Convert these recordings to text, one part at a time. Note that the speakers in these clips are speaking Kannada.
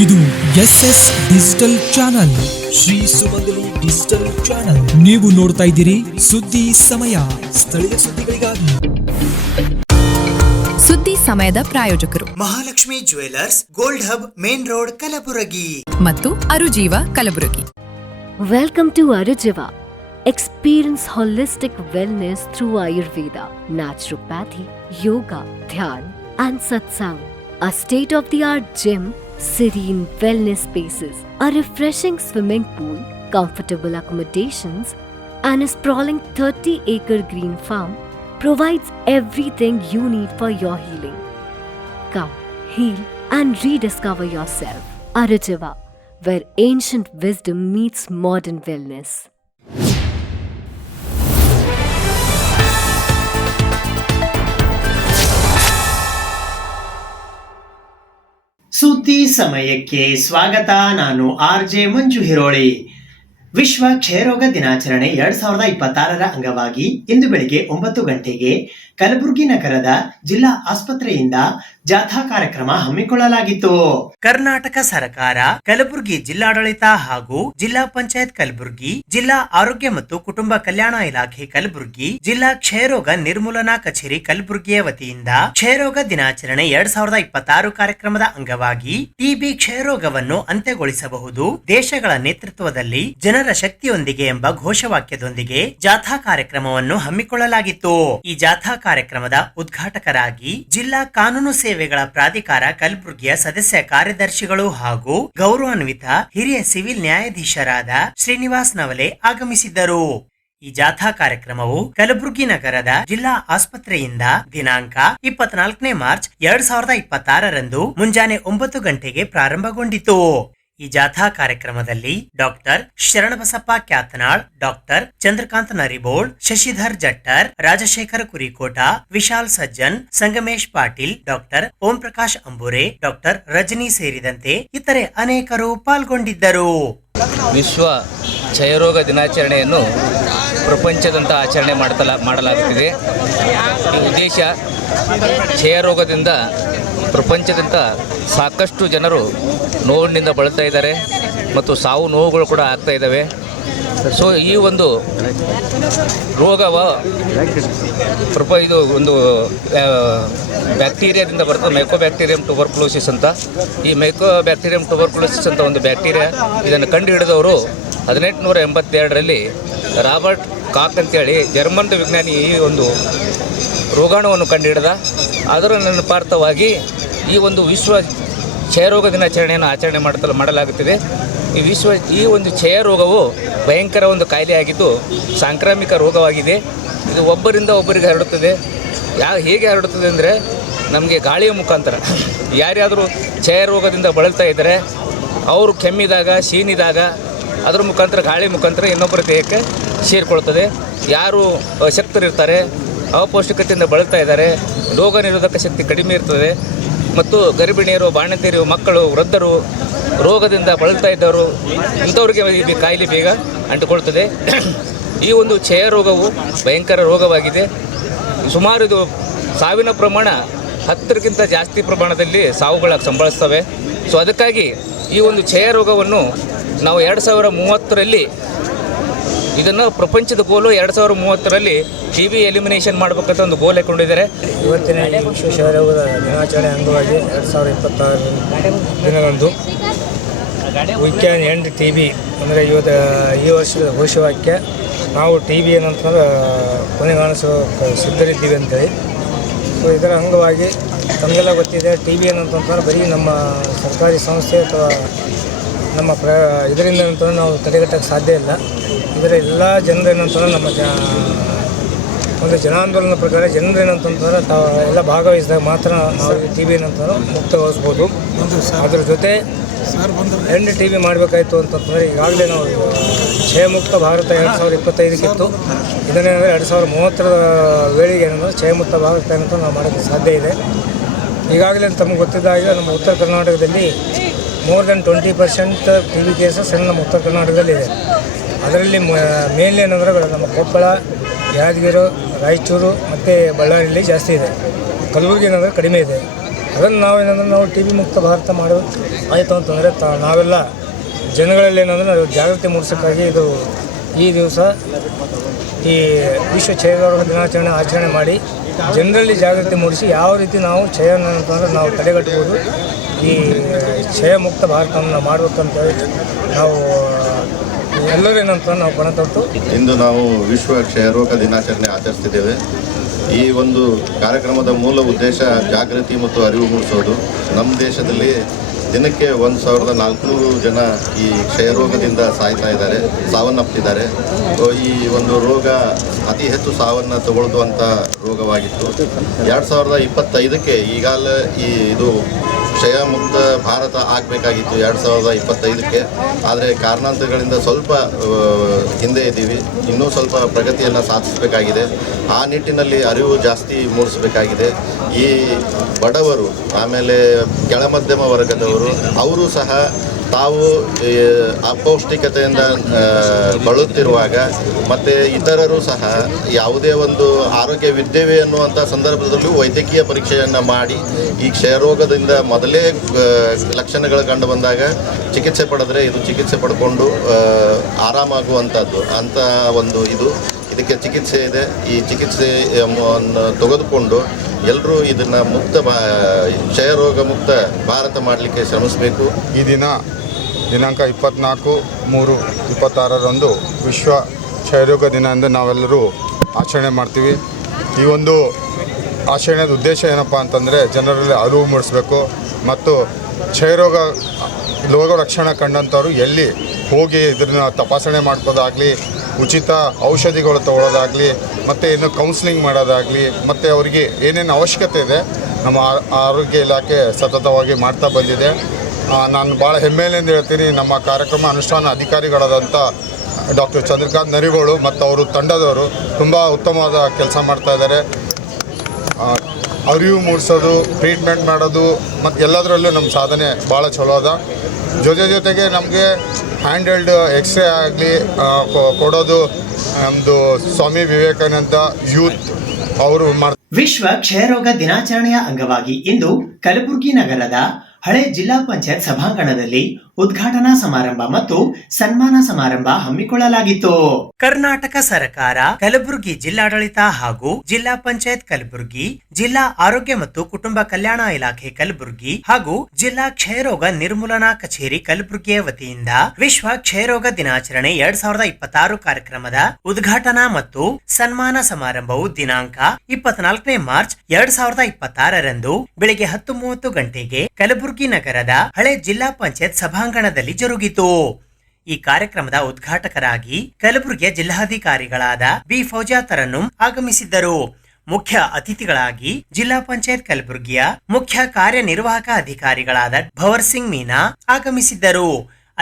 ಇದು SS ಡಿಜಿಟಲ್ ಚಾನಲ್, ಶ್ರೀ ಸುಮಂಗಲಿ ಡಿಜಿಟಲ್ ಚಾನಲ್. ನೀವು ನೋಡ್ತಾ ಇದ್ದೀರಿ ಸುದ್ದಿ ಸಮಯ, ಸ್ಥಳೀಯ ಸುದ್ದಿಗಳಿಗಾಗಿ. ಸುದ್ದಿ ಸಮಯದ ಪ್ರಾಯೋಜಕರು Mahalakshmi jewellers, gold hub, main road, Kalaburagi ಮತ್ತು ಅರುಜೀವ Kalaburagi. Welcome to Arujiva. Experience holistic wellness through Ayurveda, naturopathy, yoga, dhyan and satsang. A state-of-the-art gym, serene wellness spaces, a refreshing swimming pool, comfortable accommodations and a sprawling 30-acre green farm provides everything you need for your healing. Come, heal and rediscover yourself. Arujiva, where ancient wisdom meets modern wellness. ಸುದ್ದಿ ಸಮಯಕ್ಕೆ ಸ್ವಾಗತ. ನಾನು RJ ಮಂಜು ಹಿರೋಳಿ. ವಿಶ್ವ ಕ್ಷಯರೋಗ ದಿನಾಚರಣೆ 2026ರ ಅಂಗವಾಗಿ ಇಂದು ಬೆಳಿಗ್ಗೆ 9 ಗಂಟೆಗೆ ಕಲಬುರಗಿ ನಗರದ ಜಿಲ್ಲಾ ಆಸ್ಪತ್ರೆಯಿಂದ ಜಾಥಾ ಕಾರ್ಯಕ್ರಮ ಹಮ್ಮಿಕೊಳ್ಳಲಾಗಿತ್ತು. ಕರ್ನಾಟಕ ಸರ್ಕಾರ, ಕಲಬುರಗಿ ಜಿಲ್ಲಾಡಳಿತ ಹಾಗೂ ಜಿಲ್ಲಾ ಪಂಚಾಯತ್ ಕಲಬುರಗಿ, ಜಿಲ್ಲಾ ಆರೋಗ್ಯ ಮತ್ತು ಕುಟುಂಬ ಕಲ್ಯಾಣ ಇಲಾಖೆ ಕಲಬುರಗಿ, ಜಿಲ್ಲಾ ಕ್ಷಯರೋಗ ನಿರ್ಮೂಲನಾ ಕಚೇರಿ ಕಲಬುರಗಿಯ ವತಿಯಿಂದ ಕ್ಷಯರೋಗ ದಿನಾಚರಣೆ 2026 ಕಾರ್ಯಕ್ರಮದ ಅಂಗವಾಗಿ ಟಿಬಿ ಕ್ಷಯರೋಗವನ್ನು ಅಂತ್ಯಗೊಳಿಸಬಹುದು, ದೇಶಗಳ ನೇತೃತ್ವದಲ್ಲಿ ಜನರ ಶಕ್ತಿಯೊಂದಿಗೆ ಎಂಬ ಘೋಷವಾಕ್ಯದೊಂದಿಗೆ ಜಾಥಾ ಕಾರ್ಯಕ್ರಮವನ್ನು ಹಮ್ಮಿಕೊಳ್ಳಲಾಗಿತ್ತು. ಈ ಜಾಥಾ ಕಾರ್ಯಕ್ರಮದ ಉದ್ಘಾಟಕರಾಗಿ ಜಿಲ್ಲಾ ಕಾನೂನು ಸೇವೆಗಳ ಪ್ರಾಧಿಕಾರ ಕಲಬುರಗಿಯ ಸದಸ್ಯ ಕಾರ್ಯದರ್ಶಿಗಳು ಹಾಗೂ ಗೌರವಾನ್ವಿತ ಹಿರಿಯ ಸಿವಿಲ್ ನ್ಯಾಯಾಧೀಶರಾದ ಶ್ರೀನಿವಾಸ್ ನವಲೆ ಆಗಮಿಸಿದ್ದರು. ಈ ಜಾಥಾ ಕಾರ್ಯಕ್ರಮವು ಕಲಬುರಗಿ ನಗರದ ಜಿಲ್ಲಾ ಆಸ್ಪತ್ರೆಯಿಂದ ದಿನಾಂಕ 24ನೇ ಮಾರ್ಚ್ 2026ರಂದು ಮುಂಜಾನೆ 9 ಗಂಟೆಗೆ ಪ್ರಾರಂಭಗೊಂಡಿತು. ಈ ಜಾಥಾ ಕಾರ್ಯಕ್ರಮದಲ್ಲಿ doctor Sharanabasappa Kyatanal, doctor Chandrakant Naribol, Shashidhar Jattar, Rajashekhara Kurikota, Vishal Sajjan, Sangamesh Patil, doctor Om Prakash Ambure, doctor Rajani ಸೇರಿದಂತೆ ಇತರೆ ಅನೇಕರು ಪಾಲ್ಗೊಂಡಿದ್ದರು. ವಿಶ್ವ ಕ್ಷಯರೋಗ ದಿನಾಚರಣೆಯನ್ನು ಪ್ರಪಂಚದಂತ ಆಚರಣೆ ಮಾಡಲಾಗುತ್ತಿದೆ. ಈ ಉದ್ದೇಶ ಕ್ಷಯರೋಗದಿಂದ ಪ್ರಪಂಚದಂತ ಸಾಕಷ್ಟು ಜನರು ನೋವಿನಿಂದ ಬಳಲ್ತಾ ಇದ್ದಾರೆ ಮತ್ತು ಸಾವು ನೋವುಗಳು ಕೂಡ ಆಗ್ತಾ ಇದ್ದಾವೆ. ಸೊ ಈ ಒಂದು ರೋಗವ ಇದು ಒಂದು ಬ್ಯಾಕ್ಟೀರಿಯಾದಿಂದ ಬರ್ತದೆ, ಮೈಕೋಬ್ಯಾಕ್ಟೀರಿಯಂ ಟ್ಯೂಬರ್ಕ್ಯುಲೋಸಿಸ್ ಅಂತ. ಈ ಮೈಕೋಬ್ಯಾಕ್ಟೀರಿಯಂ ಟ್ಯೂಬರ್ಕ್ಯುಲೋಸಿಸ್ ಅಂತ ಒಂದು ಬ್ಯಾಕ್ಟೀರಿಯಾ, ಇದನ್ನು ಕಂಡು ಹಿಡಿದವರು 1882ರಲ್ಲಿ ರಾಬರ್ಟ್ ಕಾಕ್ ಅಂತೇಳಿ ಜರ್ಮನ್ ವಿಜ್ಞಾನಿ ಈ ಒಂದು ರೋಗಾಣುವನ್ನು ಕಂಡುಹಿಡಿದ. ಅದರ ನೆನಪಾರ್ಥವಾಗಿ ಈ ಒಂದು ವಿಶ್ವ ಕ್ಷಯರೋಗ ದಿನಾಚರಣೆಯನ್ನು ಆಚರಣೆ ಮಾಡಲಾಗುತ್ತಿದೆ. ಈ ಒಂದು ಕ್ಷಯರೋಗವು ಭಯಂಕರ ಒಂದು ಕಾಯಿಲೆಯಾಗಿದ್ದು ಸಾಂಕ್ರಾಮಿಕ ರೋಗವಾಗಿದೆ. ಇದು ಒಬ್ಬರಿಂದ ಒಬ್ಬರಿಗೆ ಹರಡುತ್ತದೆ. ಹೇಗೆ ಹರಡುತ್ತದೆ ಅಂದರೆ ನಮಗೆ ಗಾಳಿಯ ಮುಖಾಂತರ. ಯಾರ್ಯಾದರೂ ಕ್ಷಯರೋಗದಿಂದ ಬಳಲ್ತಾ ಇದ್ದರೆ ಅವರು ಕೆಮ್ಮಿದಾಗ, ಸೀನಿದಾಗ ಅದರ ಮುಖಾಂತರ, ಗಾಳಿ ಮುಖಾಂತರ ಇನ್ನೊಬ್ಬರ ದೇಹಕ್ಕೆ ಸೇರಿಕೊಳ್ತದೆ. ಯಾರು ಅಶಕ್ತರಿರ್ತಾರೆ, ಅಪೌಷ್ಟಿಕತೆಯಿಂದ ಬಳಲ್ತಾ ಇದ್ದಾರೆ, ರೋಗ ನಿರೋಧಕ ಶಕ್ತಿ ಕಡಿಮೆ ಇರ್ತದೆ ಮತ್ತು ಗರ್ಭಿಣಿಯರು, ಬಾಣಂತಿಯರು, ಮಕ್ಕಳು, ವೃದ್ಧರು, ರೋಗದಿಂದ ಬಳಲ್ತಾ ಇದ್ದವರು ಇಂಥವ್ರಿಗೆ ಈ ಕಾಯಿಲೆ ಬೇಗ ಅಂಟಿಕೊಳ್ತದೆ. ಈ ಒಂದು ಕ್ಷಯರೋಗವು ಭಯಂಕರ ರೋಗವಾಗಿದೆ. ಸುಮಾರು ಇದು ಸಾವಿನ ಪ್ರಮಾಣ 10ಕ್ಕಿಂತ ಜಾಸ್ತಿ ಪ್ರಮಾಣದಲ್ಲಿ ಸಾವುಗಳ ಸಂಭವಿಸ್ತವೆ. ಸೊ ಅದಕ್ಕಾಗಿ ಈ ಒಂದು ಕ್ಷಯರೋಗವನ್ನು ನಾವು 2030ರಲ್ಲಿ ಇದನ್ನು ಪ್ರಪಂಚದ ಗೋಲು 2030ರಲ್ಲಿ TB ಎಲಿಮಿನೇಷನ್ ಮಾಡಬೇಕಂತ ಒಂದು ಗೋಲ್ ಹಾಕೊಂಡಿದ್ದಾರೆ. ಇವತ್ತಿನ ವಿಶ್ವ ಕ್ಷಯರೋಗದ ದಿನಾಚರಣೆ ಅಂಗವಾಗಿ 2026 ದಿನದಂದು ವಿ ಕ್ಯಾನ್ ಎಂಡ್ TB ಅಂದರೆ ಈ ವರ್ಷದ ಘೋಷವಾಕ್ಯ ನಾವು TB ಏನಂತಂದ್ರೆ ಕೊನೆಗಾಣಿಸೋ ಸಿದ್ಧರಿದ್ದೀವಿ ಅಂತೇಳಿ. ಸೊ ಇದರ ಅಂಗವಾಗಿ ತಮಗೆಲ್ಲ ಗೊತ್ತಿದೆ, TB ಏನಂತಂದ್ರೆ ಬರೀ ನಮ್ಮ ಸರ್ಕಾರಿ ಸಂಸ್ಥೆ ಅಥವಾ ನಮ್ಮ ಇದರಿಂದ ಅಂತಂದ್ರೆ ನಾವು ತಡೆಗಟ್ಟಕ್ಕೆ ಸಾಧ್ಯ ಇಲ್ಲ. ಇದರ ಎಲ್ಲ ಜನರು ಏನಂತಂದ್ರೆ ನಮ್ಮ ಒಂದು ಜನಾಂದೋಲನ ಪ್ರಕಾರ ಜನರು ಏನಂತಂದ್ರೆ ತಾವು ಎಲ್ಲ ಭಾಗವಹಿಸಿದಾಗ ಮಾತ್ರ ನಾವು TB ಏನಂತಂದ್ರೆ ಮುಕ್ತಗೊಳಿಸ್ಬೋದು. ಅದ್ರ ಜೊತೆ ಎಂಡ್ TB ಮಾಡಬೇಕಾಯ್ತು ಅಂತಂದರೆ ಈಗಾಗಲೇ ನಾವು ಕ್ಷಯಮುಕ್ತ ಭಾರತ 2025ಕ್ಕಿತ್ತು. ಇದನ್ನೇನಂದರೆ 2030ರ ವೇಳೆಗೆ ಏನಂದರೆ ಕ್ಷಯಮುಕ್ತ ಭಾರತ ಏನಂತ ನಾವು ಮಾಡೋಕ್ಕೆ ಸಾಧ್ಯ ಇದೆ. ಈಗಾಗಲೇ ತಮಗೆ ಗೊತ್ತಿದ್ದಾಗ ನಮ್ಮ ಉತ್ತರ ಕರ್ನಾಟಕದಲ್ಲಿ ಮೋರ್ ದೆನ್ 20% TB ಕೇಸಸ್ ನಮ್ಮ ಉತ್ತರ ಕರ್ನಾಟಕದಲ್ಲಿದೆ. ಅದರಲ್ಲಿ ಮೇನ್ಲಿ ಏನಂದರೆ ನಮ್ಮ ಕೊಪ್ಪಳ, ಯಾದಗಿರಿ, ರಾಯಚೂರು ಮತ್ತು ಬಳ್ಳಾರಿಯಲ್ಲಿ ಜಾಸ್ತಿ ಇದೆ. ಕಲಬುರಗಿ ಏನಂದರೆ ಕಡಿಮೆ ಇದೆ. ಅದನ್ನು ನಾವೇನಂದ್ರೆ ನಾವು ಟಿ ಬಿ ಮುಕ್ತ ಭಾರತ ಮಾಡೋದು ಆಯಿತು ಅಂತಂದರೆ ನಾವೆಲ್ಲ ಜನಗಳಲ್ಲಿ ಏನಂದರೆ ಜಾಗೃತಿ ಮೂಡಿಸೋಕ್ಕಾಗಿ ಈ ದಿವಸ ಈ ವಿಶ್ವ ಕ್ಷಯರೋಗ ದಿನಾಚರಣೆ ಆಚರಣೆ ಮಾಡಿ ಜನರಲ್ಲಿ ಜಾಗೃತಿ ಮೂಡಿಸಿ ಯಾವ ರೀತಿ ನಾವು ಕ್ಷಯನ ಅಂತಂದರೆ ನಾವು ತಡೆಗಟ್ಟಬಹುದು, ಈ ಕ್ಷಯ ಮುಕ್ತ ಭಾರತವನ್ನು ನಾವು ಮಾಡಬೇಕಂತೇಳಿ ನಾವು ಎಲ್ಲರೂ ಏನಂತ ನಾವು ಪಣ ತೊಟ್ಟು ಇಂದು ನಾವು ವಿಶ್ವ ಕ್ಷಯರೋಗ ದಿನಾಚರಣೆ ಆಚರಿಸ್ತಿದ್ದೇವೆ. ಈ ಒಂದು ಕಾರ್ಯಕ್ರಮದ ಮೂಲ ಉದ್ದೇಶ ಜಾಗೃತಿ ಮತ್ತು ಅರಿವು ಮೂಡಿಸೋದು. ನಮ್ಮ ದೇಶದಲ್ಲಿ ದಿನಕ್ಕೆ 1400 ಜನ ಈ ಕ್ಷಯರೋಗದಿಂದ ಸಾವನ್ನಪ್ಪಿದ್ದಾರೆ. ಈ ಒಂದು ರೋಗ ಅತಿ ಹೆಚ್ಚು ಸಾವನ್ನು ತಗೊಳ್ಳುವಂಥ ರೋಗವಾಗಿತ್ತು. 2025ಕ್ಕೆ ಈಗಾಗಲೇ ಇದು ಕ್ಷಯ ಮುಕ್ತ ಭಾರತ ಆಗಬೇಕಾಗಿತ್ತು 2025ಕ್ಕೆ. ಆದರೆ ಕಾರಣಾಂತರಗಳಿಂದ ಸ್ವಲ್ಪ ಹಿಂದೆ ಇದ್ದೀವಿ. ಇನ್ನೂ ಸ್ವಲ್ಪ ಪ್ರಗತಿಯನ್ನು ಸಾಧಿಸಬೇಕಾಗಿದೆ. ಆ ನಿಟ್ಟಿನಲ್ಲಿ ಅರಿವು ಜಾಸ್ತಿ ಮೂಡಿಸಬೇಕಾಗಿದೆ. ಈ ಬಡವರು ಆಮೇಲೆ ಕೆಳಮಧ್ಯಮ ವರ್ಗದವರು ಅವರು ಸಹ ತಾವು ಅಪೌಷ್ಟಿಕತೆಯಿಂದ ಬಳಲುತ್ತಿರುವಾಗ ಮತ್ತು ಇತರರು ಸಹ ಯಾವುದೇ ಒಂದು ಆರೋಗ್ಯವಿದ್ದೇವೆ ಅನ್ನುವಂಥ ಸಂದರ್ಭದಲ್ಲೂ ವೈದ್ಯಕೀಯ ಪರೀಕ್ಷೆಯನ್ನು ಮಾಡಿ ಈ ಕ್ಷಯರೋಗದಿಂದ ಮೊದಲೇ ಲಕ್ಷಣಗಳು ಕಂಡು ಬಂದಾಗ ಚಿಕಿತ್ಸೆ ಪಡೆದರೆ ಇದು ಚಿಕಿತ್ಸೆ ಪಡ್ಕೊಂಡು ಆರಾಮಾಗುವಂಥದ್ದು ಅಂತ ಒಂದು ಇದಕ್ಕೆ ಚಿಕಿತ್ಸೆ ಇದೆ. ಈ ಚಿಕಿತ್ಸೆಯನ್ನು ತೆಗೆದುಕೊಂಡು ಎಲ್ಲರೂ ಇದನ್ನು ಕ್ಷಯರೋಗ ಮುಕ್ತ ಭಾರತ ಮಾಡಲಿಕ್ಕೆ ಶ್ರಮಿಸಬೇಕು. ಈ ದಿನಾಂಕ 24/3/26ರಂದು ವಿಶ್ವ ಕ್ಷಯರೋಗ ದಿನ ಎಂದು ನಾವೆಲ್ಲರೂ ಆಚರಣೆ ಮಾಡ್ತೀವಿ. ಈ ಒಂದು ಆಚರಣೆಯ ಉದ್ದೇಶ ಏನಪ್ಪ ಅಂತಂದರೆ ಜನರಲ್ಲಿ ಅರಿವು ಮೂಡಿಸಬೇಕು ಮತ್ತು ಕ್ಷಯರೋಗ ಲಕ್ಷಣ ಕಂಡಂಥವ್ರು ಎಲ್ಲಿ ಹೋಗಿ ಇದನ್ನು ತಪಾಸಣೆ ಮಾಡ್ಕೋದಾಗಲಿ, ಉಚಿತ ಔಷಧಿಗಳು ತಗೊಳ್ಳೋದಾಗಲಿ, ಮತ್ತು ಇನ್ನು ಕೌನ್ಸಿಲಿಂಗ್ ಮಾಡೋದಾಗಲಿ, ಮತ್ತು ಅವರಿಗೆ ಏನೇನು ಅವಶ್ಯಕತೆ ಇದೆ ನಮ್ಮ ಆರೋಗ್ಯ ಇಲಾಖೆ ಸತತವಾಗಿ ಮಾಡ್ತಾ ಬಂದಿದೆ. ನಾನು ಭಾಳ ಹೆಮ್ಮೆಯಿಂದ ಹೇಳ್ತೀನಿ, ನಮ್ಮ ಕಾರ್ಯಕ್ರಮ ಅನುಷ್ಠಾನ ಅಧಿಕಾರಿಗಳಾದಂಥ ಡಾಕ್ಟರ್ ಚಂದ್ರಕಾಂತ್ ನರಿಗೋಳು ಮತ್ತು ಅವರು ತಂಡದವರು ತುಂಬ ಉತ್ತಮವಾದ ಕೆಲಸ ಮಾಡ್ತಾಯಿದ್ದಾರೆ. ಅರಿವು ಮೂಡಿಸೋದು, ಟ್ರೀಟ್ಮೆಂಟ್ ಮಾಡೋದು ಮತ್ತು ಎಲ್ಲದರಲ್ಲೂ ನಮ್ಮ ಸಾಧನೆ ಭಾಳ ಚಲೋ ಅದ. ಜೊತೆಗೆ ನಮಗೆ ಹ್ಯಾಂಡ್ ಹೆಲ್ಡ್ ಎಕ್ಸ್ರೇ ಆಗಲಿ ಕೊಡೋದು ನಮ್ಮದು ಸ್ವಾಮಿ ವಿವೇಕಾನಂದ ಯೂತ್ ಅವರು ವಿಶ್ವ ಕ್ಷಯರೋಗ ದಿನಾಚರಣೆಯ ಅಂಗವಾಗಿ ಇಂದು ಕಲಬುರಗಿ ನಗರದ ಹಳೆ ಜಿಲ್ಲಾ ಪಂಚಾಯತ್ ಸಭಾಂಗಣದಲ್ಲಿ ಉದ್ಘಾಟನಾ ಸಮಾರಂಭ ಮತ್ತು ಸನ್ಮಾನ ಸಮಾರಂಭ ಹಮ್ಮಿಕೊಳ್ಳಲಾಗಿತ್ತು. ಕರ್ನಾಟಕ ಸರ್ಕಾರ, ಕಲಬುರಗಿ ಜಿಲ್ಲಾಡಳಿತ ಹಾಗೂ ಜಿಲ್ಲಾ ಪಂಚಾಯತ್ ಕಲಬುರಗಿ, ಜಿಲ್ಲಾ ಆರೋಗ್ಯ ಮತ್ತು ಕುಟುಂಬ ಕಲ್ಯಾಣ ಇಲಾಖೆ ಕಲಬುರಗಿ ಹಾಗೂ ಜಿಲ್ಲಾ ಕ್ಷಯರೋಗ ನಿರ್ಮೂಲನಾ ಕಚೇರಿ ಕಲಬುರಗಿಯ ವತಿಯಿಂದ ವಿಶ್ವ ಕ್ಷಯರೋಗ ದಿನಾಚರಣೆ 2026 ಕಾರ್ಯಕ್ರಮದ ಉದ್ಘಾಟನಾ ಮತ್ತು ಸನ್ಮಾನ ಸಮಾರಂಭವು ದಿನಾಂಕ 24 ಮಾರ್ಚ್ 2026ರಂದು ಬೆಳಿಗ್ಗೆ 10:30 ಗಂಟೆಗೆ ಕಲಬುರಗಿ ನಗರದ ಹಳೆ ಜಿಲ್ಲಾ ಪಂಚಾಯತ್ ಸಭಾಂಗಣದಲ್ಲಿ ಜರುಗಿತು. ಈ ಕಾರ್ಯಕ್ರಮದ ಉದ್ಘಾಟಕರಾಗಿ ಕಲಬುರಗಿಯ ಜಿಲ್ಲಾಧಿಕಾರಿಗಳಾದ ಬಿ ಫೌಜಾ ತರನ್ನುಂ ಆಗಮಿಸಿದ್ದರು. ಮುಖ್ಯ ಅತಿಥಿಗಳಾಗಿ ಜಿಲ್ಲಾ ಪಂಚಾಯತ್ ಕಲಬುರಗಿಯ ಮುಖ್ಯ ಕಾರ್ಯನಿರ್ವಾಹಕ ಅಧಿಕಾರಿಗಳಾದ ಭವರ್ ಸಿಂಗ್ ಮೀನಾ ಆಗಮಿಸಿದ್ದರು.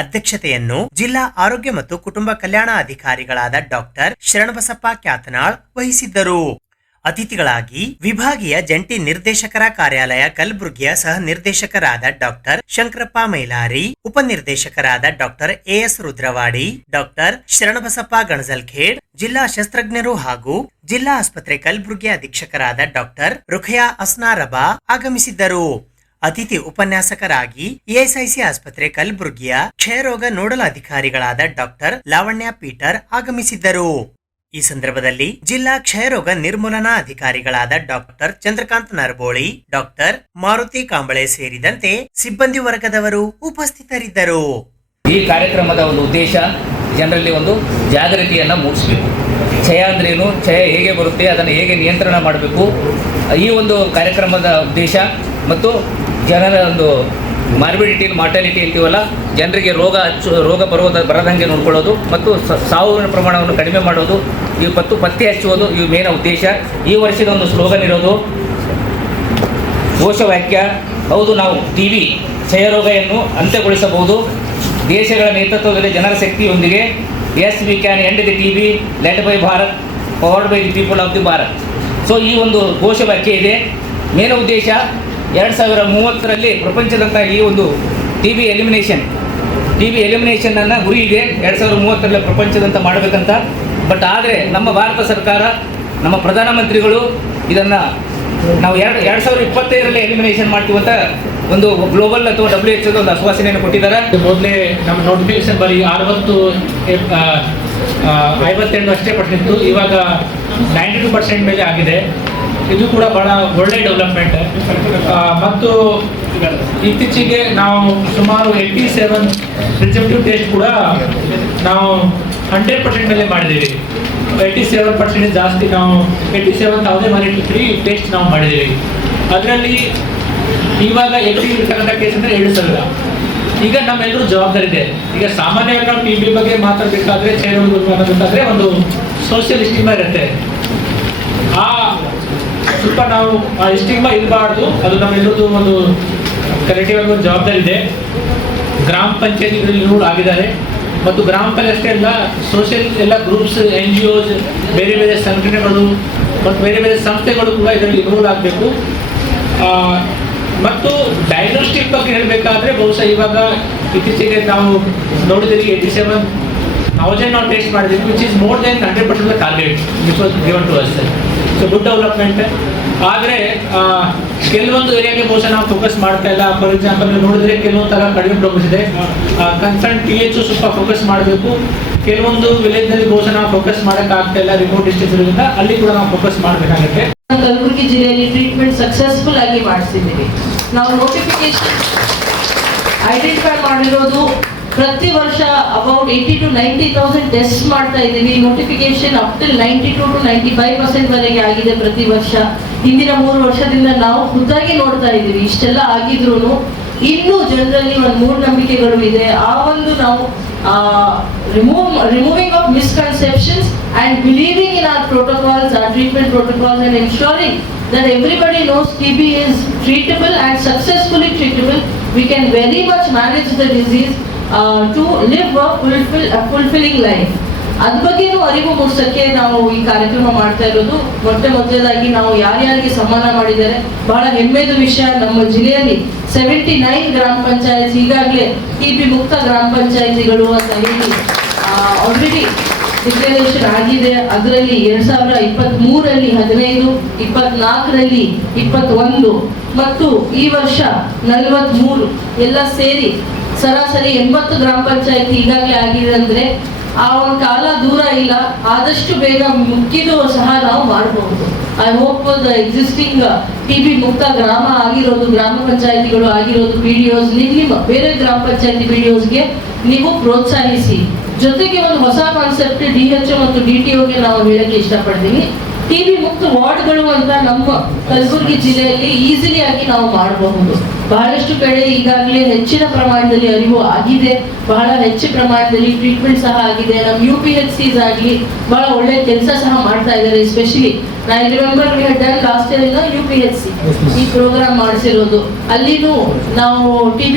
ಅಧ್ಯಕ್ಷತೆಯನ್ನು ಜಿಲ್ಲಾ ಆರೋಗ್ಯ ಮತ್ತು ಕುಟುಂಬ ಕಲ್ಯಾಣ ಅಧಿಕಾರಿಗಳಾದ ಡಾಕ್ಟರ್ ಶರಣಬಸಪ್ಪ ಕ್ಯಾತನಾಳ್ ವಹಿಸಿದ್ದರು. ಅತಿಥಿಗಳಾಗಿ ವಿಭಾಗೀಯ ಜಂಟಿ ನಿರ್ದೇಶಕರ ಕಾರ್ಯಾಲಯ ಕಲಬುರಗಿಯ ಸಹ ನಿರ್ದೇಶಕರಾದ ಡಾಕ್ಟರ್ ಶಂಕರಪ್ಪ ಮೈಲಾರಿ, ಉಪನಿರ್ದೇಶಕರಾದ doctor A S Rudrawadi, doctor Sharanabasappa Ganajalkhed, ಜಿಲ್ಲಾ ಶಸ್ತ್ರಜ್ಞರು ಹಾಗೂ ಜಿಲ್ಲಾ ಆಸ್ಪತ್ರೆ ಕಲಬುರಗಿ ಅಧೀಕ್ಷಕರಾದ ಡಾಕ್ಟರ್ ರುಖಯಾ ಅಸ್ನಾರಬಾ ಆಗಮಿಸಿದ್ದರು. ಅತಿಥಿ ಉಪನ್ಯಾಸಕರಾಗಿ ಇಎಸ್ಐಸಿ ಆಸ್ಪತ್ರೆ ಕಲಬುರಗಿಯ ಕ್ಷಯರೋಗ ನೋಡಲ್ ಅಧಿಕಾರಿಗಳಾದ ಡಾಕ್ಟರ್ ಲಾವಣ್ಯ ಪೀಟರ್ ಆಗಮಿಸಿದ್ದರು. ಈ ಸಂದರ್ಭದಲ್ಲಿ ಜಿಲ್ಲಾ ಕ್ಷಯರೋಗ ನಿರ್ಮೂಲನಾ ಅಧಿಕಾರಿಗಳಾದ ಡಾಕ್ಟರ್ ಚಂದ್ರಕಾಂತ್ ನರಬೋಳಿ, ಡಾಕ್ಟರ್ ಮಾರುತಿ ಕಾಂಬಳೆ ಸೇರಿದಂತೆ ಸಿಬ್ಬಂದಿ ವರ್ಗದವರು ಉಪಸ್ಥಿತರಿದ್ದರು. ಈ ಕಾರ್ಯಕ್ರಮದ ಒಂದು ಉದ್ದೇಶ ಜನರಲ್ಲಿ ಒಂದು ಜಾಗೃತಿಯನ್ನು ಮೂಡಿಸಬೇಕು. ಕ್ಷಯ ಅಂದ್ರೇನು, ಕ್ಷಯ ಹೇಗೆ ಬರುತ್ತೆ, ಅದನ್ನು ಹೇಗೆ ನಿಯಂತ್ರಣ ಮಾಡಬೇಕು, ಈ ಒಂದು ಕಾರ್ಯಕ್ರಮದ ಉದ್ದೇಶ ಮತ್ತು ಜನರ ಒಂದು ಮಾರ್ಬಿಡಿಟಿ ಅಂತೀವಲ್ಲ, ಜನರಿಗೆ ರೋಗ ಬರದಂಗೆ ನೋಡ್ಕೊಳ್ಳೋದು ಮತ್ತು ಸಾವಿನ ಪ್ರಮಾಣವನ್ನು ಕಡಿಮೆ ಮಾಡೋದು ಮತ್ತು ಪತ್ತೆ ಹಚ್ಚುವುದು ಇವು ಮೇನ್ ಉದ್ದೇಶ. ಈ ವರ್ಷದ ಒಂದು ಸ್ಲೋಗನ್ ಇರೋದು ಘೋಷವಾಕ್ಯ, ಹೌದು ನಾವು ಟಿಬಿ ಕ್ಷಯರೋಗವನ್ನು ಅಂತ್ಯಗೊಳಿಸಬಹುದು, ದೇಶಗಳ ನೇತೃತ್ವದಲ್ಲಿ ಜನರ ಶಕ್ತಿಯೊಂದಿಗೆ. Yes we can end the TB, led by Bharat, powered by the people of the Bharat. So ಈ ಒಂದು ಘೋಷವಾಕ್ಯ ಇದೆ. ಮೇನ್ ಉದ್ದೇಶ 2030ರಲ್ಲಿ ಪ್ರಪಂಚದಂಥ ಈ ಒಂದು ಟಿಬಿ ಎಲಿಮಿನೇಷನ್ನ ಗುರಿ ಇದೆ 2030ರಲ್ಲಿ ಪ್ರಪಂಚದಂತ ಮಾಡಬೇಕಂತ. ಬಟ್ ಆದರೆ ನಮ್ಮ ಭಾರತ ಸರ್ಕಾರ, ನಮ್ಮ ಪ್ರಧಾನಮಂತ್ರಿಗಳು ಇದನ್ನು ನಾವು 2025ರಲ್ಲಿ ಎಲಿಮಿನೇಷನ್ ಮಾಡ್ತೀವಿ ಅಂತ ಒಂದು ಗ್ಲೋಬಲ್ ಅಥವಾ WHO ಒಂದು ಆಶ್ವಾಸನೆಯನ್ನು ಕೊಟ್ಟಿದ್ದಾರೆ. ಮೊದಲೇ ನಮ್ಮ ನೋಟಿಫಿಕೇಶನ್ ಬರೀ 52 ಅಷ್ಟೇ ಪಟ್ಟಿತ್ತು, ಇವಾಗ 92% ಮೇಲೆ ಆಗಿದೆ. ಇದು ಕೂಡ ಬಹಳ ಒಳ್ಳೆ ಡೆವಲಪ್ಮೆಂಟ್. ಮತ್ತು ಇತ್ತೀಚೆಗೆ ನಾವು ಸುಮಾರು 87 ಪ್ರಿಸೆಪ್ಟಿವ್ ಟೆಸ್ಟ್ ಕೂಡ ನಾವು 100% ಮೇಲೆ ಮಾಡಿದ್ದೀವಿ. 87% ಜಾಸ್ತಿ, ನಾವು 87,183 ಟೆಸ್ಟ್ ನಾವು ಮಾಡಿದ್ದೀವಿ. ಅದರಲ್ಲಿ ಇವಾಗ ಇರ್ತಕ್ಕಂಥ ಕೇಸ್ ಅಂದರೆ 7,000. ಈಗ ನಮ್ಮೆಲ್ಲರೂ ಜವಾಬ್ದಾರಿ ಇದೆ. ಈಗ ಸಾಮಾನ್ಯವಾಗಿ ನಾವು TB ಬಗ್ಗೆ ಮಾತಾಡಬೇಕಾದ್ರೆ, ಕ್ಷಯರೋಗದ ಬಗ್ಗೆ ಮಾತಾಡಬೇಕಾದ್ರೆ ಒಂದು ಸೋಷಿಯಲ್ ಸ್ಟಿಗ್ಮಾ ಇರುತ್ತೆ. ಆ ಸ್ವಲ್ಪ ನಾವು ಆ ಸ್ಟಿಗ್ಮಾ ಇರಬಾರ್ದು, ಅದು ನಮ್ಮೆಲ್ಲರದ್ದು ಒಂದು ಕಲೆಕ್ಟಿವ್ ಆಗಿ ಒಂದು ಜವಾಬ್ದಾರಿ ಇದೆ. ಗ್ರಾಮ ಪಂಚಾಯತಿಗಳಲ್ಲಿ ರೂಲ್ ಆಗಿದ್ದಾರೆ ಮತ್ತು ಗ್ರಾಮ ಪಂಚಾಯತ್ ಅಷ್ಟೇ ಅಲ್ಲ, ಸೋಷಿಯಲ್ ಎಲ್ಲ ಗ್ರೂಪ್ಸ್, NGOs, ಬೇರೆ ಬೇರೆ ಸಂಘಟನೆಗಳು ಮತ್ತು ಬೇರೆ ಬೇರೆ ಸಂಸ್ಥೆಗಳು ಕೂಡ ಇದರಲ್ಲಿ ಇನ್ವಾಲ್ವ್ ಆಗಬೇಕು. ಮತ್ತು ಡಯಾಗ್ನೋಸ್ಟಿಕ್ ಬಗ್ಗೆ ಹೇಳಬೇಕಾದ್ರೆ ಬಹುಶಃ ಇವಾಗ ಇತ್ತೀಚೆಗೆ ನಾವು ನೋಡಿದ್ದೀವಿ 87,000 ನಾವು ಟೆಸ್ಟ್ ಮಾಡಿದ್ದೀವಿ, which is more than 100% the target which was given to us. So good development. ಆದರೆ ಕೆಲವೊಂದು ಏರಿಯಾಗೆ ಬಹುಶಃ ನಾವು ಫೋಕಸ್ ಮಾಡ್ತಾ ಇಲ್ಲ. ಫಾರ್ ಎಕ್ಸಾಂಪಲ್ ನೋಡಿದ್ರೆ ಕೆಲವೊಂದು ಥರ ಕಡಿಮೆ ಪ್ರೋಗ್ರೆಸ್ ಇದೆ. ಕನ್ಸರ್ನ್ THO ಸ್ವಲ್ಪ ಫೋಕಸ್ ಮಾಡಬೇಕು. ಕೆಲವೊಂದು ವಿಲೇಜ್ನಲ್ಲಿ ಬಹುಶಃ ನಾವು ಫೋಕಸ್ ಮಾಡೋಕ್ಕಾಗ್ತಾ ಇಲ್ಲ, ರಿಮೋಟ್ ಡಿಸ್ಟ್ರಿಕ್ಟ್ಸ್ ಇರೋದ್ರಿಂದ ಅಲ್ಲಿ ಕೂಡ ನಾವು ಫೋಕಸ್ ಮಾಡಬೇಕಾಗುತ್ತೆ. ಕಲಬುರಗಿ ಜಿಲ್ಲೆಯಲ್ಲಿ ಟ್ರೀಟ್ಮೆಂಟ್ ಸಕ್ಸಸ್ಫುಲ್ ಆಗಿ ಮಾಡಿಸಿದ್ದೀವಿ. ನಾವು ನೋಟಿಫಿಕೇಶನ್ ಐಡೆಂಟಿಫೈ ಮಾಡಿರೋದು ಪ್ರತಿ ವರ್ಷ ಅಬೌಟ್ 80,000 to 90,000 ಟೆಸ್ಟ್ ಮಾಡ್ತಾ ಇದ್ದೀವಿ. ನೋಟಿಫಿಕೇಶನ್ ಅಪ್ ಟಿಲ್ 92 to 95% ವರೆಗೆ ಆಗಿದೆ ಪ್ರತಿ ವರ್ಷ. ಹಿಂದಿನ 3 ವರ್ಷದಿಂದ ನಾವು ಖುದ್ದಾಗಿ ನೋಡ್ತಾ ಇದ್ದೀವಿ. ಇಷ್ಟೆಲ್ಲ ಆಗಿದ್ರು ಇನ್ನೂ ಜನರಲ್ಲಿ ಒಂದು ಮೂಢನಂಬಿಕೆಗಳು ಇದೆ. ಆ ಒಂದು ನಾವು removing of misconceptions and believing in our protocols, our treatment protocols, and ensuring that everybody knows TB is treatable and successfully treatable. We can very much manage the disease to live a fulfilling life. ಅದ್ರ ಬಗ್ಗೆನೂ ಅರಿವು ಮೂಡಿಸೋಕ್ಕೆ ನಾವು ಈ ಕಾರ್ಯಕ್ರಮ ಮಾಡ್ತಾ ಇರೋದು. ಮೊದಲನೇದಾಗಿ ನಾವು ಯಾರ್ಯಾರಿಗೆ ಸನ್ಮಾನ ಮಾಡಿದ್ದಾರೆ, ಬಹಳ ಹೆಮ್ಮೆದ ವಿಷಯ. ನಮ್ಮ ಜಿಲ್ಲೆಯಲ್ಲಿ 79 ಗ್ರಾಮ ಪಂಚಾಯತ್ ಈಗಾಗಲೇ TB ಮುಕ್ತ ಗ್ರಾಮ ಪಂಚಾಯತಿಗಳು ಅಂತ ಹೇಳಿ ಆಲ್ರೆಡಿ ಡಿಕ್ಲರೇಷನ್ ಆಗಿದೆ. ಅದರಲ್ಲಿ 2023ರಲ್ಲಿ 15, 24ರಲ್ಲಿ 21 ಮತ್ತು ಈ ವರ್ಷ 43 ಎಲ್ಲ ಸೇರಿ ಸರಾಸರಿ 80 ಗ್ರಾಮ ಪಂಚಾಯತಿ ಈಗಾಗಲೇ ಆಗಿದೆ. ಅಂದ್ರೆ ಆ ಒಂದು ಕಾಲ ದೂರ ಇಲ್ಲ, ಆದಷ್ಟು ಬೇಗ ಮುಕ್ಕಿದು ಸಹ ನಾವು ಮಾಡಬಹುದು. I hope the existing TB ಮುಕ್ತ ಗ್ರಾಮ ಆಗಿರೋದು, ಗ್ರಾಮ ಪಂಚಾಯತಿಗಳು ಆಗಿರೋದು, PDOs ನಿಮ್ಮ ಬೇರೆ ಗ್ರಾಮ ಪಂಚಾಯತಿ PDOsಗೆ ನೀವು ಪ್ರೋತ್ಸಾಹಿಸಿ. ಜೊತೆಗೆ ಒಂದು ಹೊಸ ಕಾನ್ಸೆಪ್ಟ್ DHO ಮತ್ತು DTOಗೆ ನಾವು ಹೇಳಕ್ಕೆ ಇಷ್ಟಪಡ್ತೀನಿ. TB ಮುಕ್ತ ವಾರ್ಡ್ಗಳು ಅಂತ ನಮ್ಮ ಕಲಬುರಗಿ ಜಿಲ್ಲೆಯಲ್ಲಿ ಈಸಿಲಿ ಆಗಿ ನಾವು ಮಾಡಬಹುದು. ಬಹಳಷ್ಟು ಕಡೆ ಈಗಾಗಲೇ ಹೆಚ್ಚಿನ ಪ್ರಮಾಣದಲ್ಲಿ ಅರಿವು ಆಗಿದೆ, ಬಹಳ ಹೆಚ್ಚು ಪ್ರಮಾಣದಲ್ಲಿ ಟ್ರೀಟ್ಮೆಂಟ್ ಸಹ ಆಗಿದೆ. ನಮ್ಮ UPHCs ಆಗಲಿ ಬಹಳ ಒಳ್ಳೆ ಕೆಲಸ ಸಹ ಮಾಡ್ತಾ ಇದ್ದಾರೆ. Especially I remember we had done last year in UPHC ಈ ಪ್ರೋಗ್ರಾಮ್ ಮಾಡಿಸಿರೋದು. ಅಲ್ಲಿನೂ ನಾವು TB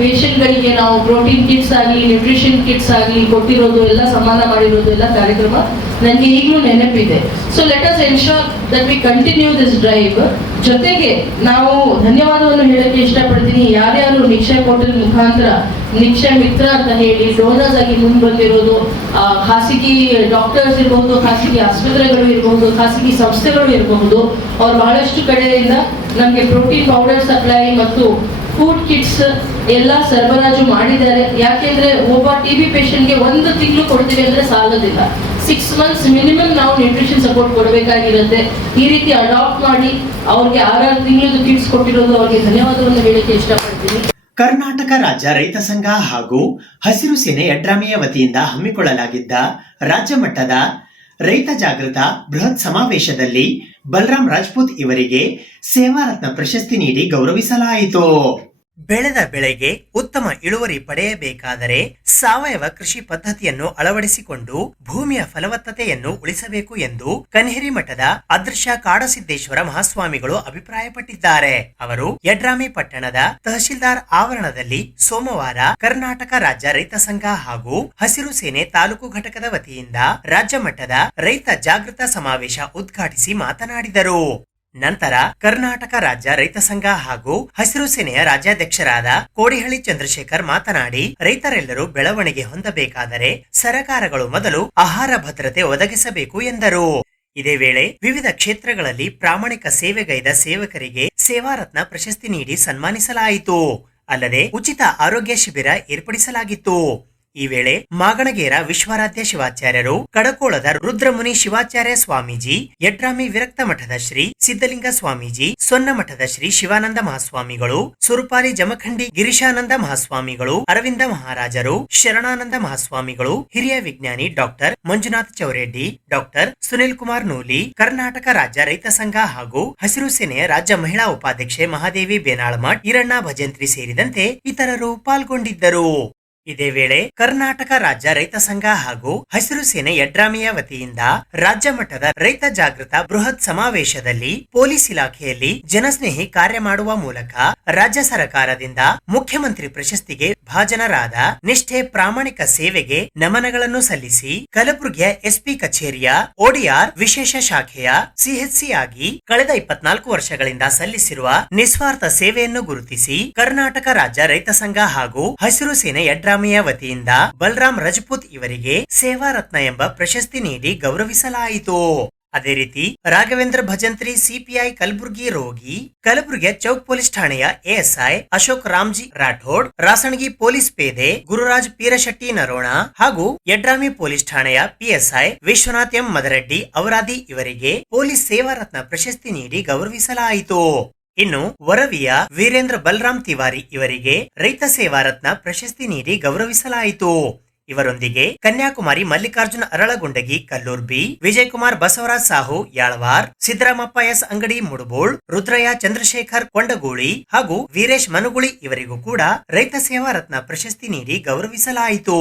ಪೇಷಂಟ್ಗಳಿಗೆ ನಾವು ಪ್ರೋಟೀನ್ ಕಿಟ್ಸ್ ಆಗಲಿ, ನ್ಯೂಟ್ರಿಷನ್ ಕಿಟ್ಸ್ ಆಗಲಿ ಕೊಟ್ಟಿರೋದು, ಎಲ್ಲ ಸನ್ಮಾನ ಮಾಡಿರೋದು ಎಲ್ಲ ಕಾರ್ಯಕ್ರಮ ನನಗೆ ಈಗಲೂ ನೆನಪಿದೆ. So let us ensure that we continue this drive. ಜೊತೆಗೆ ನಾವು ಧನ್ಯವಾದವನ್ನು ಹೇಳಕ್ಕೆ ಇಷ್ಟಪಡ್ತೀನಿ. ಯಾರ್ಯಾರು ನಿಕ್ಷಯ ಪೋರ್ಟಲ್ ಮುಖಾಂತರ ನಿಕ್ಷಯ ಮಿತ್ರ ಅಂತ ಹೇಳಿ ಡೋನರ್ಸ್ ಆಗಿ ಮುಂದೆ ಬಂದಿರೋದು, ಖಾಸಗಿ ಡಾಕ್ಟರ್ಸ್ ಇರಬಹುದು, ಖಾಸಗಿ ಆಸ್ಪತ್ರೆಗಳು ಇರಬಹುದು, ಖಾಸಗಿ ಸಂಸ್ಥೆಗಳು ಇರಬಹುದು, ಅವ್ರು ಬಹಳಷ್ಟು ಕಡೆಯಿಂದ ನಮಗೆ ಪ್ರೋಟೀನ್ ಪೌಡರ್ ಸಪ್ಲೈ ಮತ್ತು ಫುಡ್ ಕಿಟ್ಸ್ ಎಲ್ಲ ಸರಬರಾಜು ಮಾಡಿದ್ದಾರೆ. ಯಾಕೆಂದ್ರೆ ಒಬ್ಬ TB ಪೇಷಂಟ್ಗೆ 1 ತಿಂಗಳು ಕೊಡ್ತೀವಿ ಅಂದ್ರೆ ಸಾಲೋದಿಲ್ಲ. 6 months ಮಿನಿಮಮ್ ನಾವು ನ್ಯೂಟ್ರಿಷನ್ ಸಪೋರ್ಟ್ ಕೊಡಬೇಕಾಗಿರುತ್ತೆ. ಈ ರೀತಿ ಅಡಾಪ್ಟ್ ಮಾಡಿ ಅವ್ರಿಗೆ 6 ತಿಂಗಳದ್ದು ಕಿಟ್ಸ್ ಕೊಟ್ಟಿರೋದು ಅವ್ರಿಗೆ ಧನ್ಯವಾದವನ್ನು ಹೇಳಕ್ಕೆ ಇಷ್ಟಪಡ್ತೀನಿ. ಕರ್ನಾಟಕ ರಾಜ್ಯ ರೈತ ಸಂಘ ಹಾಗೂ ಹಸಿರು ಸೇನೆ ಯಡ್ರಾಮಿಯ ವತಿಯಿಂದ ಹಮ್ಮಿಕೊಳ್ಳಲಾಗಿದ್ದ ರಾಜ್ಯ ಮಟ್ಟದ ರೈತ ಜಾಗೃತ ಬೃಹತ್ ಸಮಾವೇಶದಲ್ಲಿ ಬಲರಾಮ್ ರಾಜ್ಪೂತ್ ಇವರಿಗೆ ಸೇವಾ ರತ್ನ ಪ್ರಶಸ್ತಿ ನೀಡಿ ಗೌರವಿಸಲಾಯಿತು. ಬೆಳೆದ ಬೆಳೆಗೆ ಉತ್ತಮ ಇಳುವರಿ ಪಡೆಯಬೇಕಾದರೆ ಸಾವಯವ ಕೃಷಿ ಪದ್ಧತಿಯನ್ನು ಅಳವಡಿಸಿಕೊಂಡು ಭೂಮಿಯ ಫಲವತ್ತತೆಯನ್ನು ಉಳಿಸಬೇಕು ಎಂದು ಕನ್ಹೇರಿ ಮಠದ ಅದೃಶ ಕಾಡಸಿದ್ದೇಶ್ವರ ಮಹಾಸ್ವಾಮಿಗಳು ಅಭಿಪ್ರಾಯಪಟ್ಟಿದ್ದಾರೆ. ಅವರು ಯಡ್ರಾಮಿ ಪಟ್ಟಣದ ತಹಶೀಲ್ದಾರ್ ಆವರಣದಲ್ಲಿ ಸೋಮವಾರ ಕರ್ನಾಟಕ ರಾಜ್ಯ ರೈತ ಸಂಘ ಹಾಗೂ ಹಸಿರು ಸೇನೆ ತಾಲೂಕು ಘಟಕದ ವತಿಯಿಂದ ರಾಜ್ಯ ಮಟ್ಟದ ರೈತ ಜಾಗೃತ ಸಮಾವೇಶ ಉದ್ಘಾಟಿಸಿ ಮಾತನಾಡಿದರು. ನಂತರ ಕರ್ನಾಟಕ ರಾಜ್ಯ ರೈತ ಸಂಘ ಹಾಗೂ ಹಸಿರು ಸೇನೆಯ ರಾಜ್ಯಾಧ್ಯಕ್ಷರಾದ ಕೋಡಿಹಳ್ಳಿ ಚಂದ್ರಶೇಖರ್ ಮಾತನಾಡಿ, ರೈತರೆಲ್ಲರೂ ಬೆಳವಣಿಗೆ ಹೊಂದಬೇಕಾದರೆ ಸರಕಾರಗಳು ಮೊದಲು ಆಹಾರ ಭದ್ರತೆ ಒದಗಿಸಬೇಕು ಎಂದರು. ಇದೇ ವೇಳೆ ವಿವಿಧ ಕ್ಷೇತ್ರಗಳಲ್ಲಿ ಪ್ರಾಮಾಣಿಕ ಸೇವೆಗೈದ ಸೇವಕರಿಗೆ ಸೇವಾರತ್ನ ಪ್ರಶಸ್ತಿ ನೀಡಿ ಸನ್ಮಾನಿಸಲಾಯಿತು. ಅಲ್ಲದೆ ಉಚಿತ ಆರೋಗ್ಯ ಶಿಬಿರ ಏರ್ಪಡಿಸಲಾಗಿತ್ತು. ಈ ವೇಳೆ ಮಾಗಣಗೇರ ವಿಶ್ವಾರಾಧ್ಯ ಶಿವಾಚಾರ್ಯರು, ಕಡಕೋಳದ ರುದ್ರಮುನಿ ಶಿವಾಚಾರ್ಯ ಸ್ವಾಮೀಜಿ, ಯಡ್ರಾಮಿ ವಿರಕ್ತ ಮಠದ ಶ್ರೀ ಸಿದ್ದಲಿಂಗ ಸ್ವಾಮೀಜಿ, ಸೊನ್ನ ಮಠದ ಶ್ರೀ ಶಿವಾನಂದ ಮಹಾಸ್ವಾಮಿಗಳು, ಸುರುಪಾಲಿ ಜಮಖಂಡಿ ಗಿರಿಶಾನಂದ ಮಹಾಸ್ವಾಮಿಗಳು, ಅರವಿಂದ ಮಹಾರಾಜರು, ಶರಣಾನಂದ ಮಹಾಸ್ವಾಮಿಗಳು, ಹಿರಿಯ ವಿಜ್ಞಾನಿ ಡಾಕ್ಟರ್ ಮಂಜುನಾಥ್ ಚೌರೆಡ್ಡಿ, ಡಾಕ್ಟರ್ ಸುನಿಲ್ ಕುಮಾರ್ ನೂಲಿ, ಕರ್ನಾಟಕ ರಾಜ್ಯ ರೈತ ಸಂಘ ಹಾಗೂ ಹಸಿರು ಸೇನೆಯ ರಾಜ್ಯ ಮಹಿಳಾ ಉಪಾಧ್ಯಕ್ಷೆ ಮಹಾದೇವಿ ಬೇನಾಳಮಠ್, ಈರಣ್ಣ ಭಜಂತ್ರಿ ಸೇರಿದಂತೆ ಇತರರು ಪಾಲ್ಗೊಂಡಿದ್ದರು. ಇದೇ ವೇಳೆ ಕರ್ನಾಟಕ ರಾಜ್ಯ ರೈತ ಸಂಘ ಹಾಗೂ ಹಸಿರು ಸೇನೆ ಯಡ್ರಾಮಿಯ ವತಿಯಿಂದ ರಾಜ್ಯ ಮಟ್ಟದ ರೈತ ಜಾಗೃತ ಬೃಹತ್ ಸಮಾವೇಶದಲ್ಲಿ ಪೊಲೀಸ್ ಇಲಾಖೆಯಲ್ಲಿ ಜನಸ್ನೇಹಿ ಕಾರ್ಯ ಮಾಡುವ ಮೂಲಕ ರಾಜ್ಯ ಸರ್ಕಾರದಿಂದ ಮುಖ್ಯಮಂತ್ರಿ ಪ್ರಶಸ್ತಿಗೆ ಭಾಜನರಾದ ನಿಷ್ಠೆ ಪ್ರಾಮಾಣಿಕ ಸೇವೆಗೆ ನಮನಗಳನ್ನು ಸಲ್ಲಿಸಿ ಕಲಬುರಗಿಯ ಎಸ್ಪಿ ಕಚೇರಿಯ ODR ವಿಶೇಷ ಶಾಖೆಯ CHC ಆಗಿ ಕಳೆದ 24 ವರ್ಷಗಳಿಂದ ಸಲ್ಲಿಸಿರುವ ನಿಸ್ವಾರ್ಥ ಸೇವೆಯನ್ನು ಗುರುತಿಸಿ ಕರ್ನಾಟಕ ರಾಜ್ಯ ರೈತ ಸಂಘ ಹಾಗೂ ಹಸಿರು ಸೇನೆ ಯಡ್ರಾಮಿ ವತಿಯಿಂದ ಬಲರಾಮ್ ರಜಪೂತ್ ಇವರಿಗೆ ಸೇವಾ ರತ್ನ ಎಂಬ ಪ್ರಶಸ್ತಿ ನೀಡಿ ಗೌರವಿಸಲಾಯಿತು. ಅದೇ ರೀತಿ ರಾಘವೇಂದ್ರ ಭಜಂತ್ರಿ ಸಿಪಿಐ ಕಲಬುರ್ಗಿ ರೋಗಿ, ಕಲಬುರಗಿಯ ಚೌಕ್ ಪೊಲೀಸ್ ಠಾಣೆಯ ASI ಅಶೋಕ್ ರಾಮ್ಜಿ ರಾಠೋಡ್, ರಾಸಣಗಿ ಪೊಲೀಸ್ ಪೇದೆ ಗುರುರಾಜ್ ಪೀರಶೆಟ್ಟಿ ನರೋಣ ಹಾಗೂ ಯಡ್ರಾಮಿ ಪೊಲೀಸ್ ಠಾಣೆಯ PSI ವಿಶ್ವನಾಥ್ ಎಂ ಮದರೆಡ್ಡಿ ಅವರಾದಿ ಇವರಿಗೆ ಪೊಲೀಸ್ ಸೇವಾ ರತ್ನ ಪ್ರಶಸ್ತಿ ನೀಡಿ ಗೌರವಿಸಲಾಯಿತು. ಇನ್ನು ವರವಿಯ ವೀರೇಂದ್ರ ಬಲರಾಮ್ ತಿವಾರಿ ಇವರಿಗೆ ರೈತ ಸೇವಾ ರತ್ನ ಪ್ರಶಸ್ತಿ ನೀಡಿ ಗೌರವಿಸಲಾಯಿತು. ಇವರೊಂದಿಗೆ ಕನ್ಯಾಕುಮಾರಿ ಮಲ್ಲಿಕಾರ್ಜುನ ಅರಳಗುಂಡಗಿ ಕಲ್ಲೂರ್ಬಿ, ವಿಜಯಕುಮಾರ್ ಬಸವರಾಜ್ ಸಾಹು ಯಾಳವಾರ್, ಸಿದ್ದರಾಮಪ್ಪ ಎಸ್ ಅಂಗಡಿ ಮುಡುಬೋಳ್, ರುದ್ರಯ್ಯ ಚಂದ್ರಶೇಖರ್ ಕೊಂಡಗೂಳಿ ಹಾಗೂ ವೀರೇಶ್ ಮನುಗುಳಿ ಇವರಿಗೂ ಕೂಡ ರೈತ ಸೇವಾ ರತ್ನ ಪ್ರಶಸ್ತಿ ನೀಡಿ ಗೌರವಿಸಲಾಯಿತು.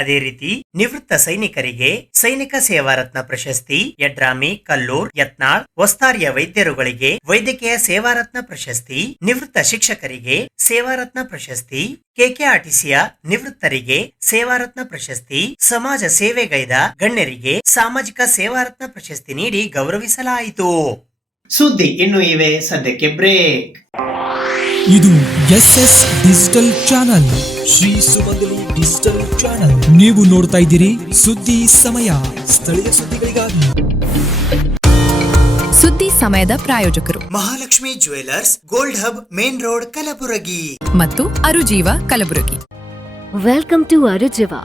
ಅದೇ ರೀತಿ ನಿವೃತ್ತ ಸೈನಿಕರಿಗೆ ಸೈನಿಕ ಸೇವಾ ರತ್ನ ಪ್ರಶಸ್ತಿ, ಯಡ್ರಾಮಿ, ಕಲ್ಲೂರ್, ಯತ್ನಾಳ್, ವಸ್ತಾರಿಯ ವೈದ್ಯರುಗಳಿಗೆ ವೈದ್ಯಕೀಯ ಸೇವಾ ರತ್ನ ಪ್ರಶಸ್ತಿ, ನಿವೃತ್ತ ಶಿಕ್ಷಕರಿಗೆ ಸೇವಾ ರತ್ನ ಪ್ರಶಸ್ತಿ, KKRTCಯ ನಿವೃತ್ತರಿಗೆ ಸೇವಾ ರತ್ನ ಪ್ರಶಸ್ತಿ, ಸಮಾಜ ಸೇವೆಗೈದ ಗಣ್ಯರಿಗೆ ಸಾಮಾಜಿಕ ಸೇವಾ ರತ್ನ ಪ್ರಶಸ್ತಿ ನೀಡಿ ಗೌರವಿಸಲಾಯಿತು. ಸುದ್ದಿ ಇನ್ನು ಇವೆ, ಸದ್ಯಕ್ಕೆ ಬ್ರೇಕ್. ಇದು SS ಡಿಜಿಟಲ್ ಚಾನಲ್, ಶ್ರೀ ಸುಮಂಗಲಿ ಡಿಜಿಟಲ್ ಚಾನಲ್. ನೀವು ನೋಡ್ತಾ ಇದ್ದೀರಿ ಸುದ್ದಿ ಸಮಯ, ಸ್ಥಳೀಯ ಸುದ್ದಿಗಳಿಗಾಗಿ. ಸುದ್ದಿ ಸಮಯದ ಪ್ರಾಯೋಜಕರು Mahalakshmi jewellers, gold hub, main road, Kalaburagi ಮತ್ತು ಅರುಜೀವ Kalaburagi. Welcome to Arujiva.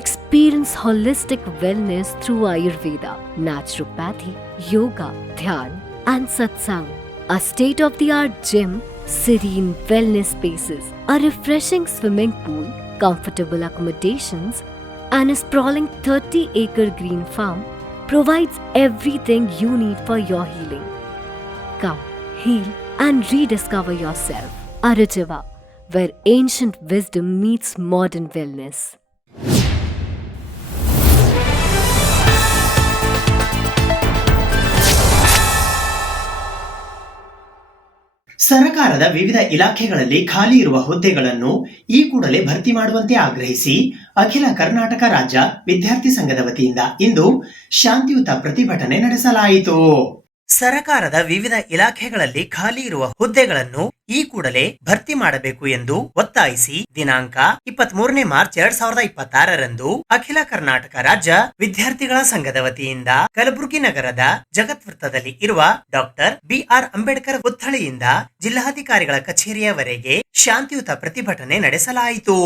Experience holistic wellness through Ayurveda, naturopathy, yoga, dhyan, and satsang. A state-of-the-art gym, serene wellness spaces, a refreshing swimming pool, comfortable accommodations, and a sprawling 30-acre green farm provides everything you need for your healing. Come, heal, and rediscover yourself. Arujiva, where ancient wisdom meets modern wellness. ಸರ್ಕಾರದ ವಿವಿಧ ಇಲಾಖೆಗಳಲ್ಲಿ ಖಾಲಿ ಇರುವ ಹುದ್ದೆಗಳನ್ನು ಈ ಕೂಡಲೇ ಭರ್ತಿ ಮಾಡುವಂತೆ ಆಗ್ರಹಿಸಿ ಅಖಿಲ ಕರ್ನಾಟಕ ರಾಜ್ಯ ವಿದ್ಯಾರ್ಥಿ ಸಂಘದ ವತಿಯಿಂದ ಇಂದು ಶಾಂತಿಯುತ ಪ್ರತಿಭಟನೆ ನಡೆಸಲಾಯಿತು. ಸರ್ಕಾರದ ವಿವಿಧ ಇಲಾಖೆಗಳಲ್ಲಿ ಖಾಲಿ ಇರುವ ಹುದ್ದೆಗಳನ್ನು ಈ ಕೂಡಲೇ ಭರ್ತಿ ಮಾಡಬೇಕು ಎಂದು ಒತ್ತಾಯಿಸಿ ದಿನಾಂಕ 23 ಮಾರ್ಚ್ 2026ರಂದು ಅಖಿಲ ಕರ್ನಾಟಕ ರಾಜ್ಯ ವಿದ್ಯಾರ್ಥಿಗಳ ಸಂಘದ ವತಿಯಿಂದ ಕಲಬುರಗಿ ನಗರದ ಜಗತ್ ವೃತ್ತದಲ್ಲಿ ಇರುವ ಡಾಕ್ಟರ್ BR ಅಂಬೇಡ್ಕರ್ ಪುತ್ಥಳಿಯಿಂದ ಜಿಲ್ಲಾಧಿಕಾರಿಗಳ ಕಚೇರಿಯವರೆಗೆ ಶಾಂತಿಯುತ ಪ್ರತಿಭಟನೆ ನಡೆಸಲಾಯಿತು.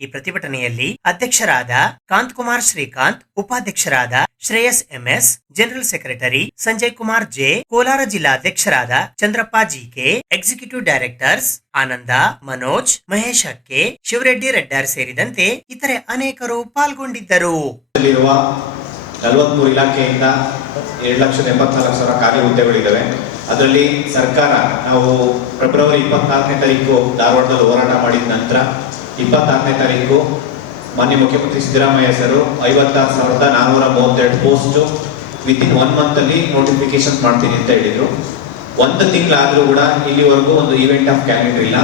ಈ ಪ್ರತಿಭಟನೆಯಲ್ಲಿ ಅಧ್ಯಕ್ಷರಾದ ಕಾಂತ್ ಕುಮಾರ್ ಶ್ರೀಕಾಂತ್, ಉಪಾಧ್ಯಕ್ಷರಾದ Shreyas MS, general secretary Sanjay Kumar J, Kolar ಜಿಲ್ಲಾ ಅಧ್ಯಕ್ಷರಾದ Chandrappa GK, executive directors Ananda, Manoj, Mahesh Hakke, Shivareddy Reddar ಸೇರಿದಂತೆ ಇತರೆ ಅನೇಕರು ಪಾಲ್ಗೊಂಡಿದ್ದರು. 43 ಇಲಾಖೆಯಿಂದ 2,84,000 ಖಾಲಿ ಹುದ್ದೆಗಳಿದ್ದಾವೆ. ಅದರಲ್ಲಿ ಸರ್ಕಾರ ನಾವು ಫೆಬ್ರವರಿ 24ನೇ ತಾರೀಕು ಧಾರವಾಡದಲ್ಲಿ ಹೋರಾಟ ಮಾಡಿದ ನಂತರ 26ನೇ ತಾರೀಕು ಮಾನ್ಯ ಮುಖ್ಯಮಂತ್ರಿ Siddaramaiah sir 56,432 post within 1 month notification ಮಾಡ್ತೀನಿ ಅಂತ ಹೇಳಿದ್ರು. 1 ತಿಂಗಳಾದ್ರೂ ಕೂಡ ಇಲ್ಲಿವರೆಗೂ ಒಂದು ಈವೆಂಟ್ ಆಫ್ ಕ್ಯಾಲೆಂಡರ್ ಇಲ್ಲ.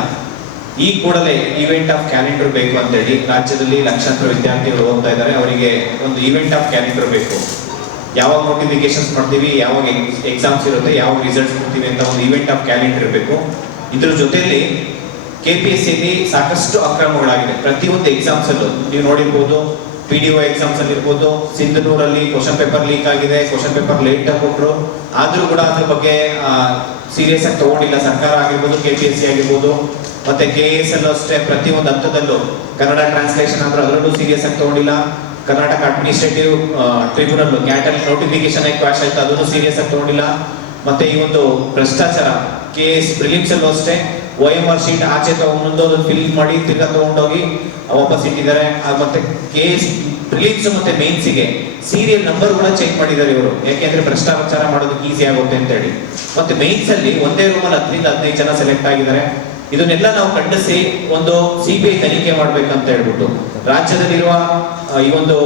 ಈ ಕೂಡಲೇ ಈವೆಂಟ್ ಆಫ್ ಕ್ಯಾಲೆಂಡರ್ ಬೇಕು ಅಂತ ಹೇಳಿ ರಾಜ್ಯದಲ್ಲಿ ಲಕ್ಷಾಂತರ ವಿದ್ಯಾರ್ಥಿಗಳು ಓದ್ತಾ ಇದ್ದಾರೆ. ಅವರಿಗೆ ಒಂದು ಈವೆಂಟ್ ಆಫ್ ಕ್ಯಾಲೆಂಡರ್ ಬೇಕು. ಯಾವಾಗ ನೋಟಿಫಿಕೇಶನ್ಸ್ ಮಾಡ್ತೀವಿ, ಯಾವಾಗ ಎಕ್ಸಾಮ್ಸ್ ಇರುತ್ತೆ, ಯಾವಾಗ ರಿಸಲ್ಟ್ಸ್ ಕೊಡ್ತೀವಿ ಅಂತ ಒಂದು ಈವೆಂಟ್ ಆಫ್ ಕ್ಯಾಲೆಂಡರ್ ಇರಬೇಕು. ಇದ್ರ ಜೊತೆಯಲ್ಲಿ KPSCಯಲ್ಲಿ ಸಾಕಷ್ಟು ಅಕ್ರಮಗಳಾಗಿದೆ. ಪ್ರತಿಯೊಂದು ಎಕ್ಸಾಮ್ಸ್ ಅಲ್ಲೂ ನೀವು ನೋಡಿರ್ಬೋದು, PDO ಎಕ್ಸಾಮ್ಸ್ ಅಲ್ಲಿ ಇರ್ಬೋದು, ಸಿಂಧನೂರಲ್ಲಿ ಕ್ವಶನ್ ಪೇಪರ್ ಲೀಕ್ ಆಗಿದೆ, ಕ್ವಶನ್ ಪೇಪರ್ ಲೇಟ್ ಆಗಿ ಕೊಟ್ಟರು, ಆದ್ರೂ ಕೂಡ ಅದ್ರ ಬಗ್ಗೆ ಸೀರಿಯಸ್ ಆಗಿ ತಗೊಂಡಿಲ್ಲ ಸರ್ಕಾರ ಆಗಿರ್ಬೋದು, KPSC ಆಗಿರ್ಬೋದು, ಮತ್ತೆ KAS ಅಲ್ಲೂ ಅಷ್ಟೇ ಪ್ರತಿಯೊಂದು ಹಂತದಲ್ಲೂ ಕನ್ನಡ ಟ್ರಾನ್ಸ್ಲೇಷನ್ ಆದ್ರೂ ಅದರಲ್ಲೂ ಸೀರಿಯಸ್ ಆಗಿ ತಗೊಂಡಿಲ್ಲ. Karnataka administrative tribunal cattle notification ಆಗಿ ಕ್ವಾಶ್ ಆಯ್ತು, ಅದನ್ನು ಸೀರಿಯಸ್ ಆಗಿ ತಗೊಂಡಿಲ್ಲ. ಮತ್ತೆ ಈ ಒಂದು ಭ್ರಷ್ಟಾಚಾರ KS ಪ್ರಿಲಿಮ್ಸ್ ಅಲ್ಲೂ ಅಷ್ಟೇ OMR ಶೀಟ್ ಆಚೆ ತಗೊಂಡು ಅದನ್ನು ಫಿಲ್ ಮಾಡಿ ತಿರ್ಗಾ ತಗೊಂಡೋಗಿ ವಾಪಸ್ ಇಟ್ಟಿದ್ದಾರೆ. ಮತ್ತೆ KS ಪ್ರಿಲಿಮ್ಸ್ ಮತ್ತೆ ಮೇನ್ಸಿಗೆ ಸೀರಿಯಲ್ ನಂಬರ್ ಕೂಡ ಚೆಕ್ ಮಾಡಿದ್ದಾರೆ ಇವರು, ಯಾಕೆಂದ್ರೆ ಭ್ರಷ್ಟಾಚಾರ ಮಾಡೋದಕ್ಕೆ ಈಸಿ ಆಗುತ್ತೆ ಅಂತ ಹೇಳಿ. ಮತ್ತೆ ಮೇನ್ಸ್ ಅಲ್ಲಿ ಒಂದೇ ರೂಮಲ್ಲಿ 10-15 ಜನ ಸೆಲೆಕ್ಟ್ ಆಗಿದ್ದಾರೆ. ಇದನ್ನೆಲ್ಲ ನಾವು ಖಂಡಿಸಿ ಒಂದು CBI ತನಿಖೆ ಮಾಡ್ಬೇಕಂತ ಹೇಳ್ಬಿಟ್ಟು ರಾಜ್ಯದಲ್ಲಿರುವ ಈ ಒಂದು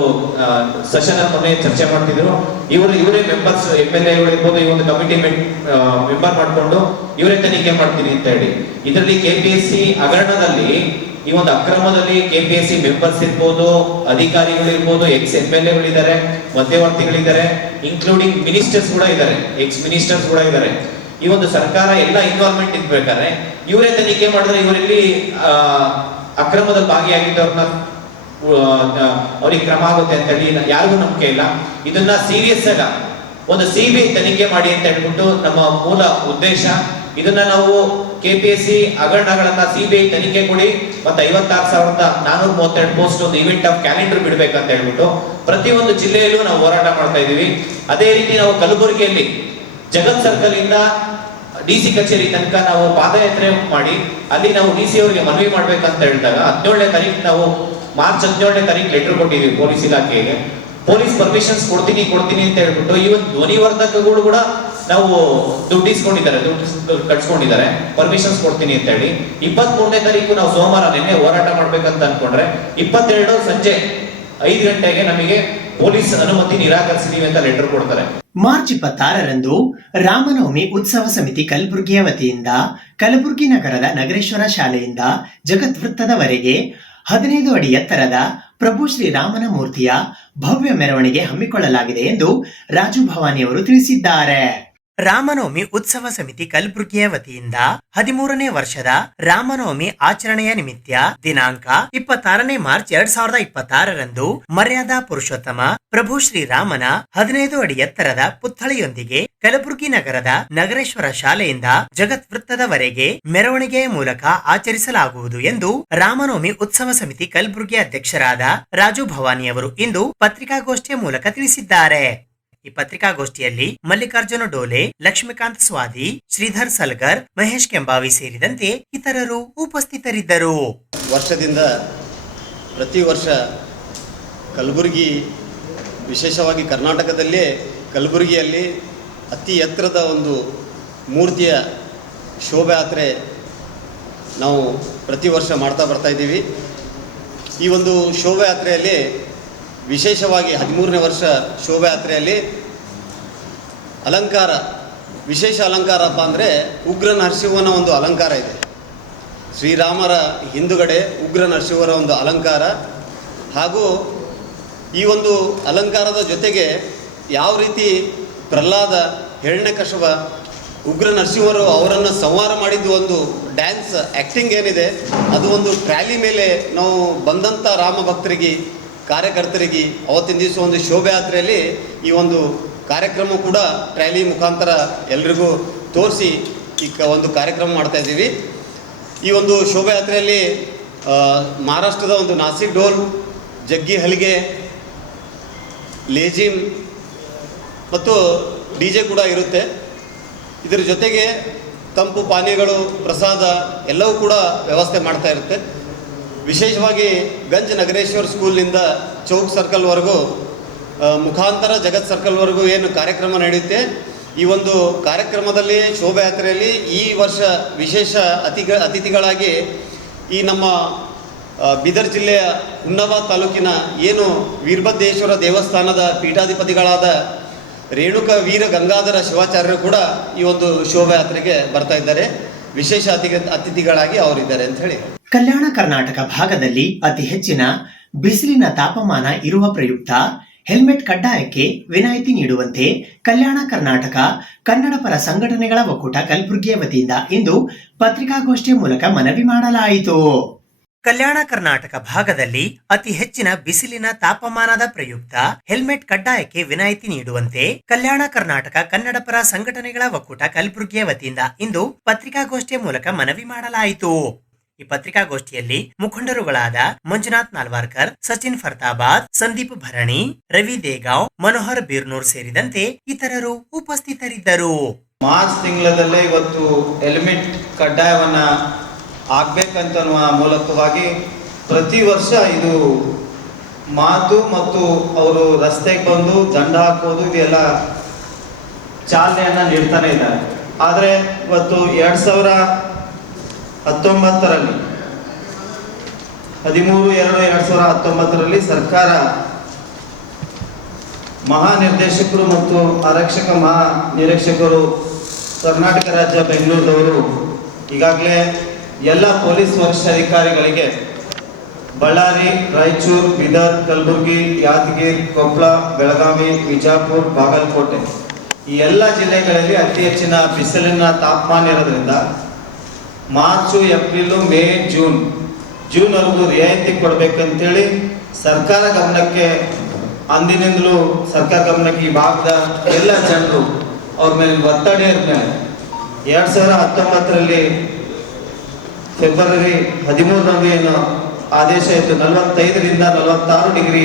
ಸೆಷನ್ ಮೊನ್ನೆ ಚರ್ಚೆ ಮಾಡ್ತಿದ್ರು. ಇವರೇ ಮೆಂಬರ್ಸ್ MLA ಇರ್ಬೋದು, ಈ ಒಂದು ಕಮಿಟಿ ಮೆಂಬರ್ ಮಾಡ್ಕೊಂಡು ಇವರೇ ತನಿಖೆ ಮಾಡ್ತೀನಿ ಅಂತ ಹೇಳಿ. ಇದರಲ್ಲಿ KPSC ಹಗರಣದಲ್ಲಿ ಈ ಒಂದು ಅಕ್ರಮದಲ್ಲಿ KPSC ಮೆಂಬರ್ಸ್ ಇರ್ಬೋದು, ಅಧಿಕಾರಿಗಳಿರ್ಬೋದು, MLAಗಳಿದ್ದಾರೆ, ಮಧ್ಯವರ್ತಿಗಳಿದ್ದಾರೆ, ಇನ್ಕ್ಲೂಡಿಂಗ್ ಮಿನಿಸ್ಟರ್ಸ್ ಕೂಡ ಇದ್ದಾರೆ, ಮಿನಿಸ್ಟರ್ಸ್ ಕೂಡ ಇದ್ದಾರೆ. ಈ ಒಂದು ಸರ್ಕಾರ ಎಲ್ಲ ಇನ್ವಾಲ್ವ್ಮೆಂಟ್ ಇರ್ಬೇಕಾದ್ರೆ ಇವರೇ ತನಿಖೆ ಮಾಡಿದ್ರೆ ಇವರಲ್ಲಿ ಅಕ್ರಮದಲ್ಲಿ ಭಾಗಿಯಾಗಿದ್ದವ್ರನ್ನ ಅವ್ರಿಗೆ ಕ್ರಮ ಆಗುತ್ತೆ ಅಂತ ಹೇಳಿ ಯಾರಿಗೂ ನಂಬಿಕೆ ಇಲ್ಲ. ಇದನ್ನ ಸೀರಿಯಸ್ ಆಗ ಒಂದು CBI ತನಿಖೆ ಮಾಡಿ ಅಂತ ಹೇಳ್ಬಿಟ್ಟು ನಮ್ಮ ಮೂಲ ಉದ್ದೇಶ. ಇದನ್ನ ನಾವು KPSC ಹಗರಣಗಳನ್ನ CBI ತನಿಖೆ ಕೊಡಿ, ಮತ್ತೆ 56,432 ಪೋಸ್ಟ್ ಒಂದು ಇವೆಂಟ್ ಆಫ್ ಕ್ಯಾಲೆಂಡರ್ ಬಿಡ್ಬೇಕಂತ ಹೇಳ್ಬಿಟ್ಟು ಪ್ರತಿಯೊಂದು ಜಿಲ್ಲೆಯಲ್ಲೂ ನಾವು ಹೋರಾಟ ಮಾಡ್ತಾ ಇದೀವಿ. ಅದೇ ರೀತಿ ನಾವು ಕಲಬುರಗಿಯಲ್ಲಿ ಜಗತ್ ಸರ್ಕಲ್ ಇಂದ DC ಕಚೇರಿ ತನಕ ನಾವು ಪಾದಯಾತ್ರೆ ಮಾಡಿ ಅಲ್ಲಿ ನಾವು DC ಅವರಿಗೆ ಮನವಿ ಮಾಡ್ಬೇಕಂತ ಹೇಳಿದಾಗ 17ನೇ ತಾರೀಕು ನಾವು ಮಾರ್ಚ್ 17ನೇ ತಾರೀಕು ಲೆಟರ್ ಕೊಟ್ಟಿದ್ದೀವಿ ಪೊಲೀಸ್ ಇಲಾಖೆಗೆ. ಪೊಲೀಸ್ ಪರ್ಮಿಷನ್ಸ್ ಕೊಡ್ತೀನಿ ಅಂತ ಹೇಳ್ಬಿಟ್ಟು ಇವನ್ ಧ್ವನಿವರ್ಧಕಗಳು ಕೂಡ ನಾವು ದುಡ್ಡು ಕಟ್ಸ್ಕೊಂಡಿದ್ದಾರೆ, ಪರ್ಮಿಷನ್ಸ್ ಕೊಡ್ತೀನಿ ಅಂತ ಹೇಳಿ. 23ನೇ ತಾರೀಕು ನಾವು ಸೋಮವಾರ ನಿನ್ನೆ ಹೋರಾಟ ಮಾಡ್ಬೇಕಂತ ಅನ್ಕೊಂಡ್ರೆ 22 ಸಂಜೆ 5 ಗಂಟೆಗೆ ನಮಗೆ ಪೊಲೀಸ್ ಅನುಮತಿ ನಿರಾಕರಿಸಿದೀವಿ ಅಂತ ಲೆಟರ್ ಕೊಡ್ತಾರೆ. ಮಾರ್ಚ್ 26ರಂದು ರಾಮನವಮಿ ಉತ್ಸವ ಸಮಿತಿ ಕಲಬುರಗಿಯ ವತಿಯಿಂದ ಕಲಬುರಗಿ ನಗರದ ನಗರೇಶ್ವರ ಶಾಲೆಯಿಂದ ಜಗತ್ ವೃತ್ತದವರೆಗೆ 15 ಅಡಿ ಎತ್ತರದ ಪ್ರಭು ಶ್ರೀರಾಮನ ಮೂರ್ತಿಯ ಭವ್ಯ ಮೆರವಣಿಗೆ ಹಮ್ಮಿಕೊಳ್ಳಲಾಗಿದೆ ಎಂದು ರಾಜು ಭವಾನಿಯವರು ತಿಳಿಸಿದ್ದಾರೆ. ರಾಮನವಮಿ ಉತ್ಸವ ಸಮಿತಿ ಕಲಬುರಗಿಯ ವತಿಯಿಂದ 13ನೇ ವರ್ಷದ ರಾಮನವಮಿ ಆಚರಣೆಯ ನಿಮಿತ್ತ ದಿನಾಂಕ 26ನೇ ಮಾರ್ಚ್ 2026ರಂದು ಮರ್ಯಾದಾ ಪುರುಷೋತ್ತಮ ಪ್ರಭು ಶ್ರೀರಾಮನ 15 ಅಡಿ ಎತ್ತರದ ಪುತ್ಥಳಿಯೊಂದಿಗೆ ಕಲಬುರಗಿ ನಗರದ ನಗರೇಶ್ವರ ಶಾಲೆಯಿಂದ ಜಗತ್ ವೃತ್ತದವರೆಗೆ ಮೆರವಣಿಗೆಯ ಮೂಲಕ ಆಚರಿಸಲಾಗುವುದು ಎಂದು ರಾಮನವಮಿ ಉತ್ಸವ ಸಮಿತಿ ಕಲಬುರಗಿ ಅಧ್ಯಕ್ಷರಾದ ರಾಜು ಭವಾನಿಯವರು ಇಂದು ಪತ್ರಿಕಾಗೋಷ್ಠಿಯ ಮೂಲಕ ತಿಳಿಸಿದ್ದಾರೆ. ಈ ಪತ್ರಿಕಾಗೋಷ್ಠಿಯಲ್ಲಿ ಮಲ್ಲಿಕಾರ್ಜುನ ಡೋಲೆ, ಲಕ್ಷ್ಮೀಕಾಂತ್ ಸ್ವಾದಿ, ಶ್ರೀಧರ್ ಸಲ್ಗರ್, ಮಹೇಶ್ ಕೆಂಬಾವಿ ಸೇರಿದಂತೆ ಇತರರು ಉಪಸ್ಥಿತರಿದ್ದರು. ವರ್ಷದಿಂದ ಪ್ರತಿ ವರ್ಷ ಕಲಬುರಗಿ, ವಿಶೇಷವಾಗಿ ಕರ್ನಾಟಕದಲ್ಲೇ ಕಲಬುರಗಿಯಲ್ಲಿ ಅತಿ ಎತ್ತರದ ಒಂದು ಮೂರ್ತಿಯ ಶೋಭಾಯಾತ್ರೆ ನಾವು ಪ್ರತಿ ವರ್ಷ ಮಾಡ್ತಾ ಬರ್ತಾ ಇದ್ದೀವಿ. ಈ ಒಂದು ಶೋಭಾಯಾತ್ರೆಯಲ್ಲಿ ವಿಶೇಷವಾಗಿ 13ನೇ ವರ್ಷ ಶೋಭಾಯಾತ್ರೆಯಲ್ಲಿ ಅಲಂಕಾರ, ವಿಶೇಷ ಅಲಂಕಾರಪ್ಪ ಅಂದರೆ ಉಗ್ರ ನರಸಿಂಹನ ಒಂದು ಅಲಂಕಾರ ಇದೆ. ಶ್ರೀರಾಮರ ಹಿಂದುಗಡೆ ಉಗ್ರ ನರಸಿಂಹರ ಒಂದು ಅಲಂಕಾರ, ಹಾಗೂ ಈ ಒಂದು ಅಲಂಕಾರದ ಜೊತೆಗೆ ಯಾವ ರೀತಿ ಪ್ರಹ್ಲಾದ, ಹಿರಣ್ಯಕಶಿಪ, ಉಗ್ರ ನರಸಿಂಹರು ಅವರನ್ನು ಸಂಹಾರ ಮಾಡಿದ್ದು ಒಂದು ಡ್ಯಾನ್ಸ್ ಆ್ಯಕ್ಟಿಂಗ್ ಏನಿದೆ ಅದು ಒಂದು ಟ್ರ್ಯಾಲಿ ಮೇಲೆ ನಾವು ಬಂದಂಥ ರಾಮ ಭಕ್ತರಿಗೆ, ಕಾರ್ಯಕರ್ತರಿಗೆ ಅವತ್ತಿನ ದಿವಸ ಒಂದು ಶೋಭಾಯಾತ್ರೆಯಲ್ಲಿ ಈ ಒಂದು ಕಾರ್ಯಕ್ರಮ ಕೂಡ ಟ್ರ್ಯಾಲಿ ಮುಖಾಂತರ ಎಲ್ರಿಗೂ ತೋರಿಸಿ ಈ ಒಂದು ಕಾರ್ಯಕ್ರಮ ಮಾಡ್ತಾ ಇದ್ದೀವಿ. ಈ ಒಂದು ಶೋಭಾಯಾತ್ರೆಯಲ್ಲಿ ಮಹಾರಾಷ್ಟ್ರದ ಒಂದು ನಾಸಿಕ್ ಡೋಲ್, ಜಗ್ಗಿ ಹಲಿಗೆ, ಲೇಜಿಮ್ ಮತ್ತು DJ ಕೂಡ ಇರುತ್ತೆ. ಇದರ ಜೊತೆಗೆ ತಂಪು ಪಾನೀಯಗಳು, ಪ್ರಸಾದ ಎಲ್ಲವೂ ಕೂಡ ವ್ಯವಸ್ಥೆ ಮಾಡ್ತಾ ಇರುತ್ತೆ. ವಿಶೇಷವಾಗಿ ಗಂಜ್ ನಗರೇಶ್ವರ್ ಸ್ಕೂಲ್ನಿಂದ ಚೌಕ್ ಸರ್ಕಲ್ವರೆಗೂ ಮುಖಾಂತರ ಜಗತ್ ಸರ್ಕಲ್ವರೆಗೂ ಏನು ಕಾರ್ಯಕ್ರಮ ನಡೆಯುತ್ತೆ, ಈ ಒಂದು ಕಾರ್ಯಕ್ರಮದಲ್ಲಿ ಶೋಭಾಯಾತ್ರೆಯಲ್ಲಿ ಈ ವರ್ಷ ವಿಶೇಷ ಅತಿಥಿಗಳಾಗಿ ಈ ನಮ್ಮ ಬೀದರ್ ಜಿಲ್ಲೆಯ ಹುಮ್ನಾಬಾದ್ ತಾಲೂಕಿನ ಏನು ವೀರಭದ್ರೇಶ್ವರ ದೇವಸ್ಥಾನದ ಪೀಠಾಧಿಪತಿಗಳಾದ ರೇಣುಕ ವೀರ ಗಂಗಾಧರ ಶಿವಾಚಾರ್ಯರು ಕೂಡ ಈ ಒಂದು ಶೋಭಾಯಾತ್ರೆಗೆ ಬರ್ತಾ ಇದ್ದಾರೆ. ವಿಶೇಷ ಅತಿಥಿಗಳಾಗಿ ಅವರಿದ್ದಾರೆ ಅಂತ ಹೇಳಿ. ಕಲ್ಯಾಣ ಕರ್ನಾಟಕ ಭಾಗದಲ್ಲಿ ಅತಿ ಹೆಚ್ಚಿನ ಬಿಸಿಲಿನ ತಾಪಮಾನ ಇರುವ ಪ್ರಯುಕ್ತ ಹೆಲ್ಮೆಟ್ ಕಡ್ಡಾಯಕ್ಕೆ ವಿನಾಯಿತಿ ನೀಡುವಂತೆ ಕಲ್ಯಾಣ ಕರ್ನಾಟಕ ಕನ್ನಡ ಪರ ಸಂಘಟನೆಗಳ ಒಕ್ಕೂಟ ಕಲಬುರಗಿಯ ವತಿಯಿಂದ ಇಂದು ಪತ್ರಿಕಾಗೋಷ್ಠಿಯ ಮೂಲಕ ಮನವಿ ಮಾಡಲಾಯಿತು. ಕಲ್ಯಾಣ ಕರ್ನಾಟಕ ಭಾಗದಲ್ಲಿ ಅತಿ ಹೆಚ್ಚಿನ ಬಿಸಿಲಿನ ತಾಪಮಾನದ ಪ್ರಯುಕ್ತ ಹೆಲ್ಮೆಟ್ ಕಡ್ಡಾಯಕ್ಕೆ ವಿನಾಯಿತಿ ನೀಡುವಂತೆ ಕಲ್ಯಾಣ ಕರ್ನಾಟಕ ಕನ್ನಡಪರ ಸಂಘಟನೆಗಳ ಒಕ್ಕೂಟ ಕಲಬುರಗಿಯ ವತಿಯಿಂದ ಇಂದು ಪತ್ರಿಕಾಗೋಷ್ಠಿಯ ಮೂಲಕ ಮನವಿ ಮಾಡಲಾಯಿತು. ಈ ಪತ್ರಿಕಾಗೋಷ್ಠಿಯಲ್ಲಿ ಮುಖಂಡರುಗಳಾದ ಮಂಜುನಾಥ್ ನಾಲ್ವಾರ್ಕರ್, ಸಚಿನ್ ಫರ್ತಾಬಾದ್, ಸಂದೀಪ್ ಭರಣಿ, ರವಿ ದೇಗಾಂವ್, ಮನೋಹರ್ ಬೀರ್ನೂರ್ ಸೇರಿದಂತೆ ಇತರರು ಉಪಸ್ಥಿತರಿದ್ದರು. ಮಾರ್ಚ್ ತಿಂಗಳಲ್ಲೇ ಇವತ್ತು ಹೆಲ್ಮೆಟ್ ಕಡ್ಡಾಯವನ್ನ ಆಗ್ಬೇಕಂತನ್ನುವ ಮೂಲಕವಾಗಿ ಪ್ರತಿ ವರ್ಷ ಇದು ಮಾತು ಮತ್ತು ಅವರು ರಸ್ತೆಗೆ ಬಂದು ದಂಡ ಹಾಕೋದು ಇದೆಲ್ಲ ಚಾಲನೆಯನ್ನ ನೀಡ್ತಾನೆ ಇದ್ದಾರೆ. ಆದರೆ ಇವತ್ತು 2019ರಲ್ಲಿ 13/2/2019ರಲ್ಲಿ ಸರ್ಕಾರ ಮಹಾನಿರ್ದೇಶಕರು ಮತ್ತು ಆರಕ್ಷಕ ಮಹಾನಿರೀಕ್ಷಕರು ಕರ್ನಾಟಕ ರಾಜ್ಯ ಬೆಂಗಳೂರಿನವರು ಈಗಾಗಲೇ ಎಲ್ಲ ಪೊಲೀಸ್ ವರಿಷ್ಠಾಧಿಕಾರಿಗಳಿಗೆ ಬಳ್ಳಾರಿ, ರಾಯಚೂರು, ಬೀದರ್, ಕಲಬುರಗಿ, ಯಾದಗಿರಿ, ಕೊಪ್ಪಳ, ಬೆಳಗಾವಿ, ವಿಜಯಪುರ, ಬಾಗಲಕೋಟೆ ಈ ಎಲ್ಲ ಜಿಲ್ಲೆಗಳಲ್ಲಿ ಅತಿ ಹೆಚ್ಚಿನ ಬಿಸಿಲಿನ ತಾಪಮಾನ ಇರೋದ್ರಿಂದ ಮಾರ್ಚು, ಏಪ್ರಿಲು, ಮೇ, ಜೂನ್ವರೆಗೂ ರಿಯಾಯಿತಿ ಕೊಡಬೇಕಂತೇಳಿ ಸರ್ಕಾರ ಗಮನಕ್ಕೆ ಅಂದಿನಿಂದಲೂ ಸರ್ಕಾರ ಗಮನಕ್ಕೆ ಈ ಭಾಗದ ಎಲ್ಲ ಜನರು ಅವ್ರ ಮೇಲೆ ಒತ್ತಡ ಇದ್ಮೇಲೆ 2019ರಲ್ಲಿ ಫೆಬ್ರವರಿ 13ರಂದು ಏನು ಆದೇಶ ಇತ್ತು 45ರಿಂದ 46 ಡಿಗ್ರಿ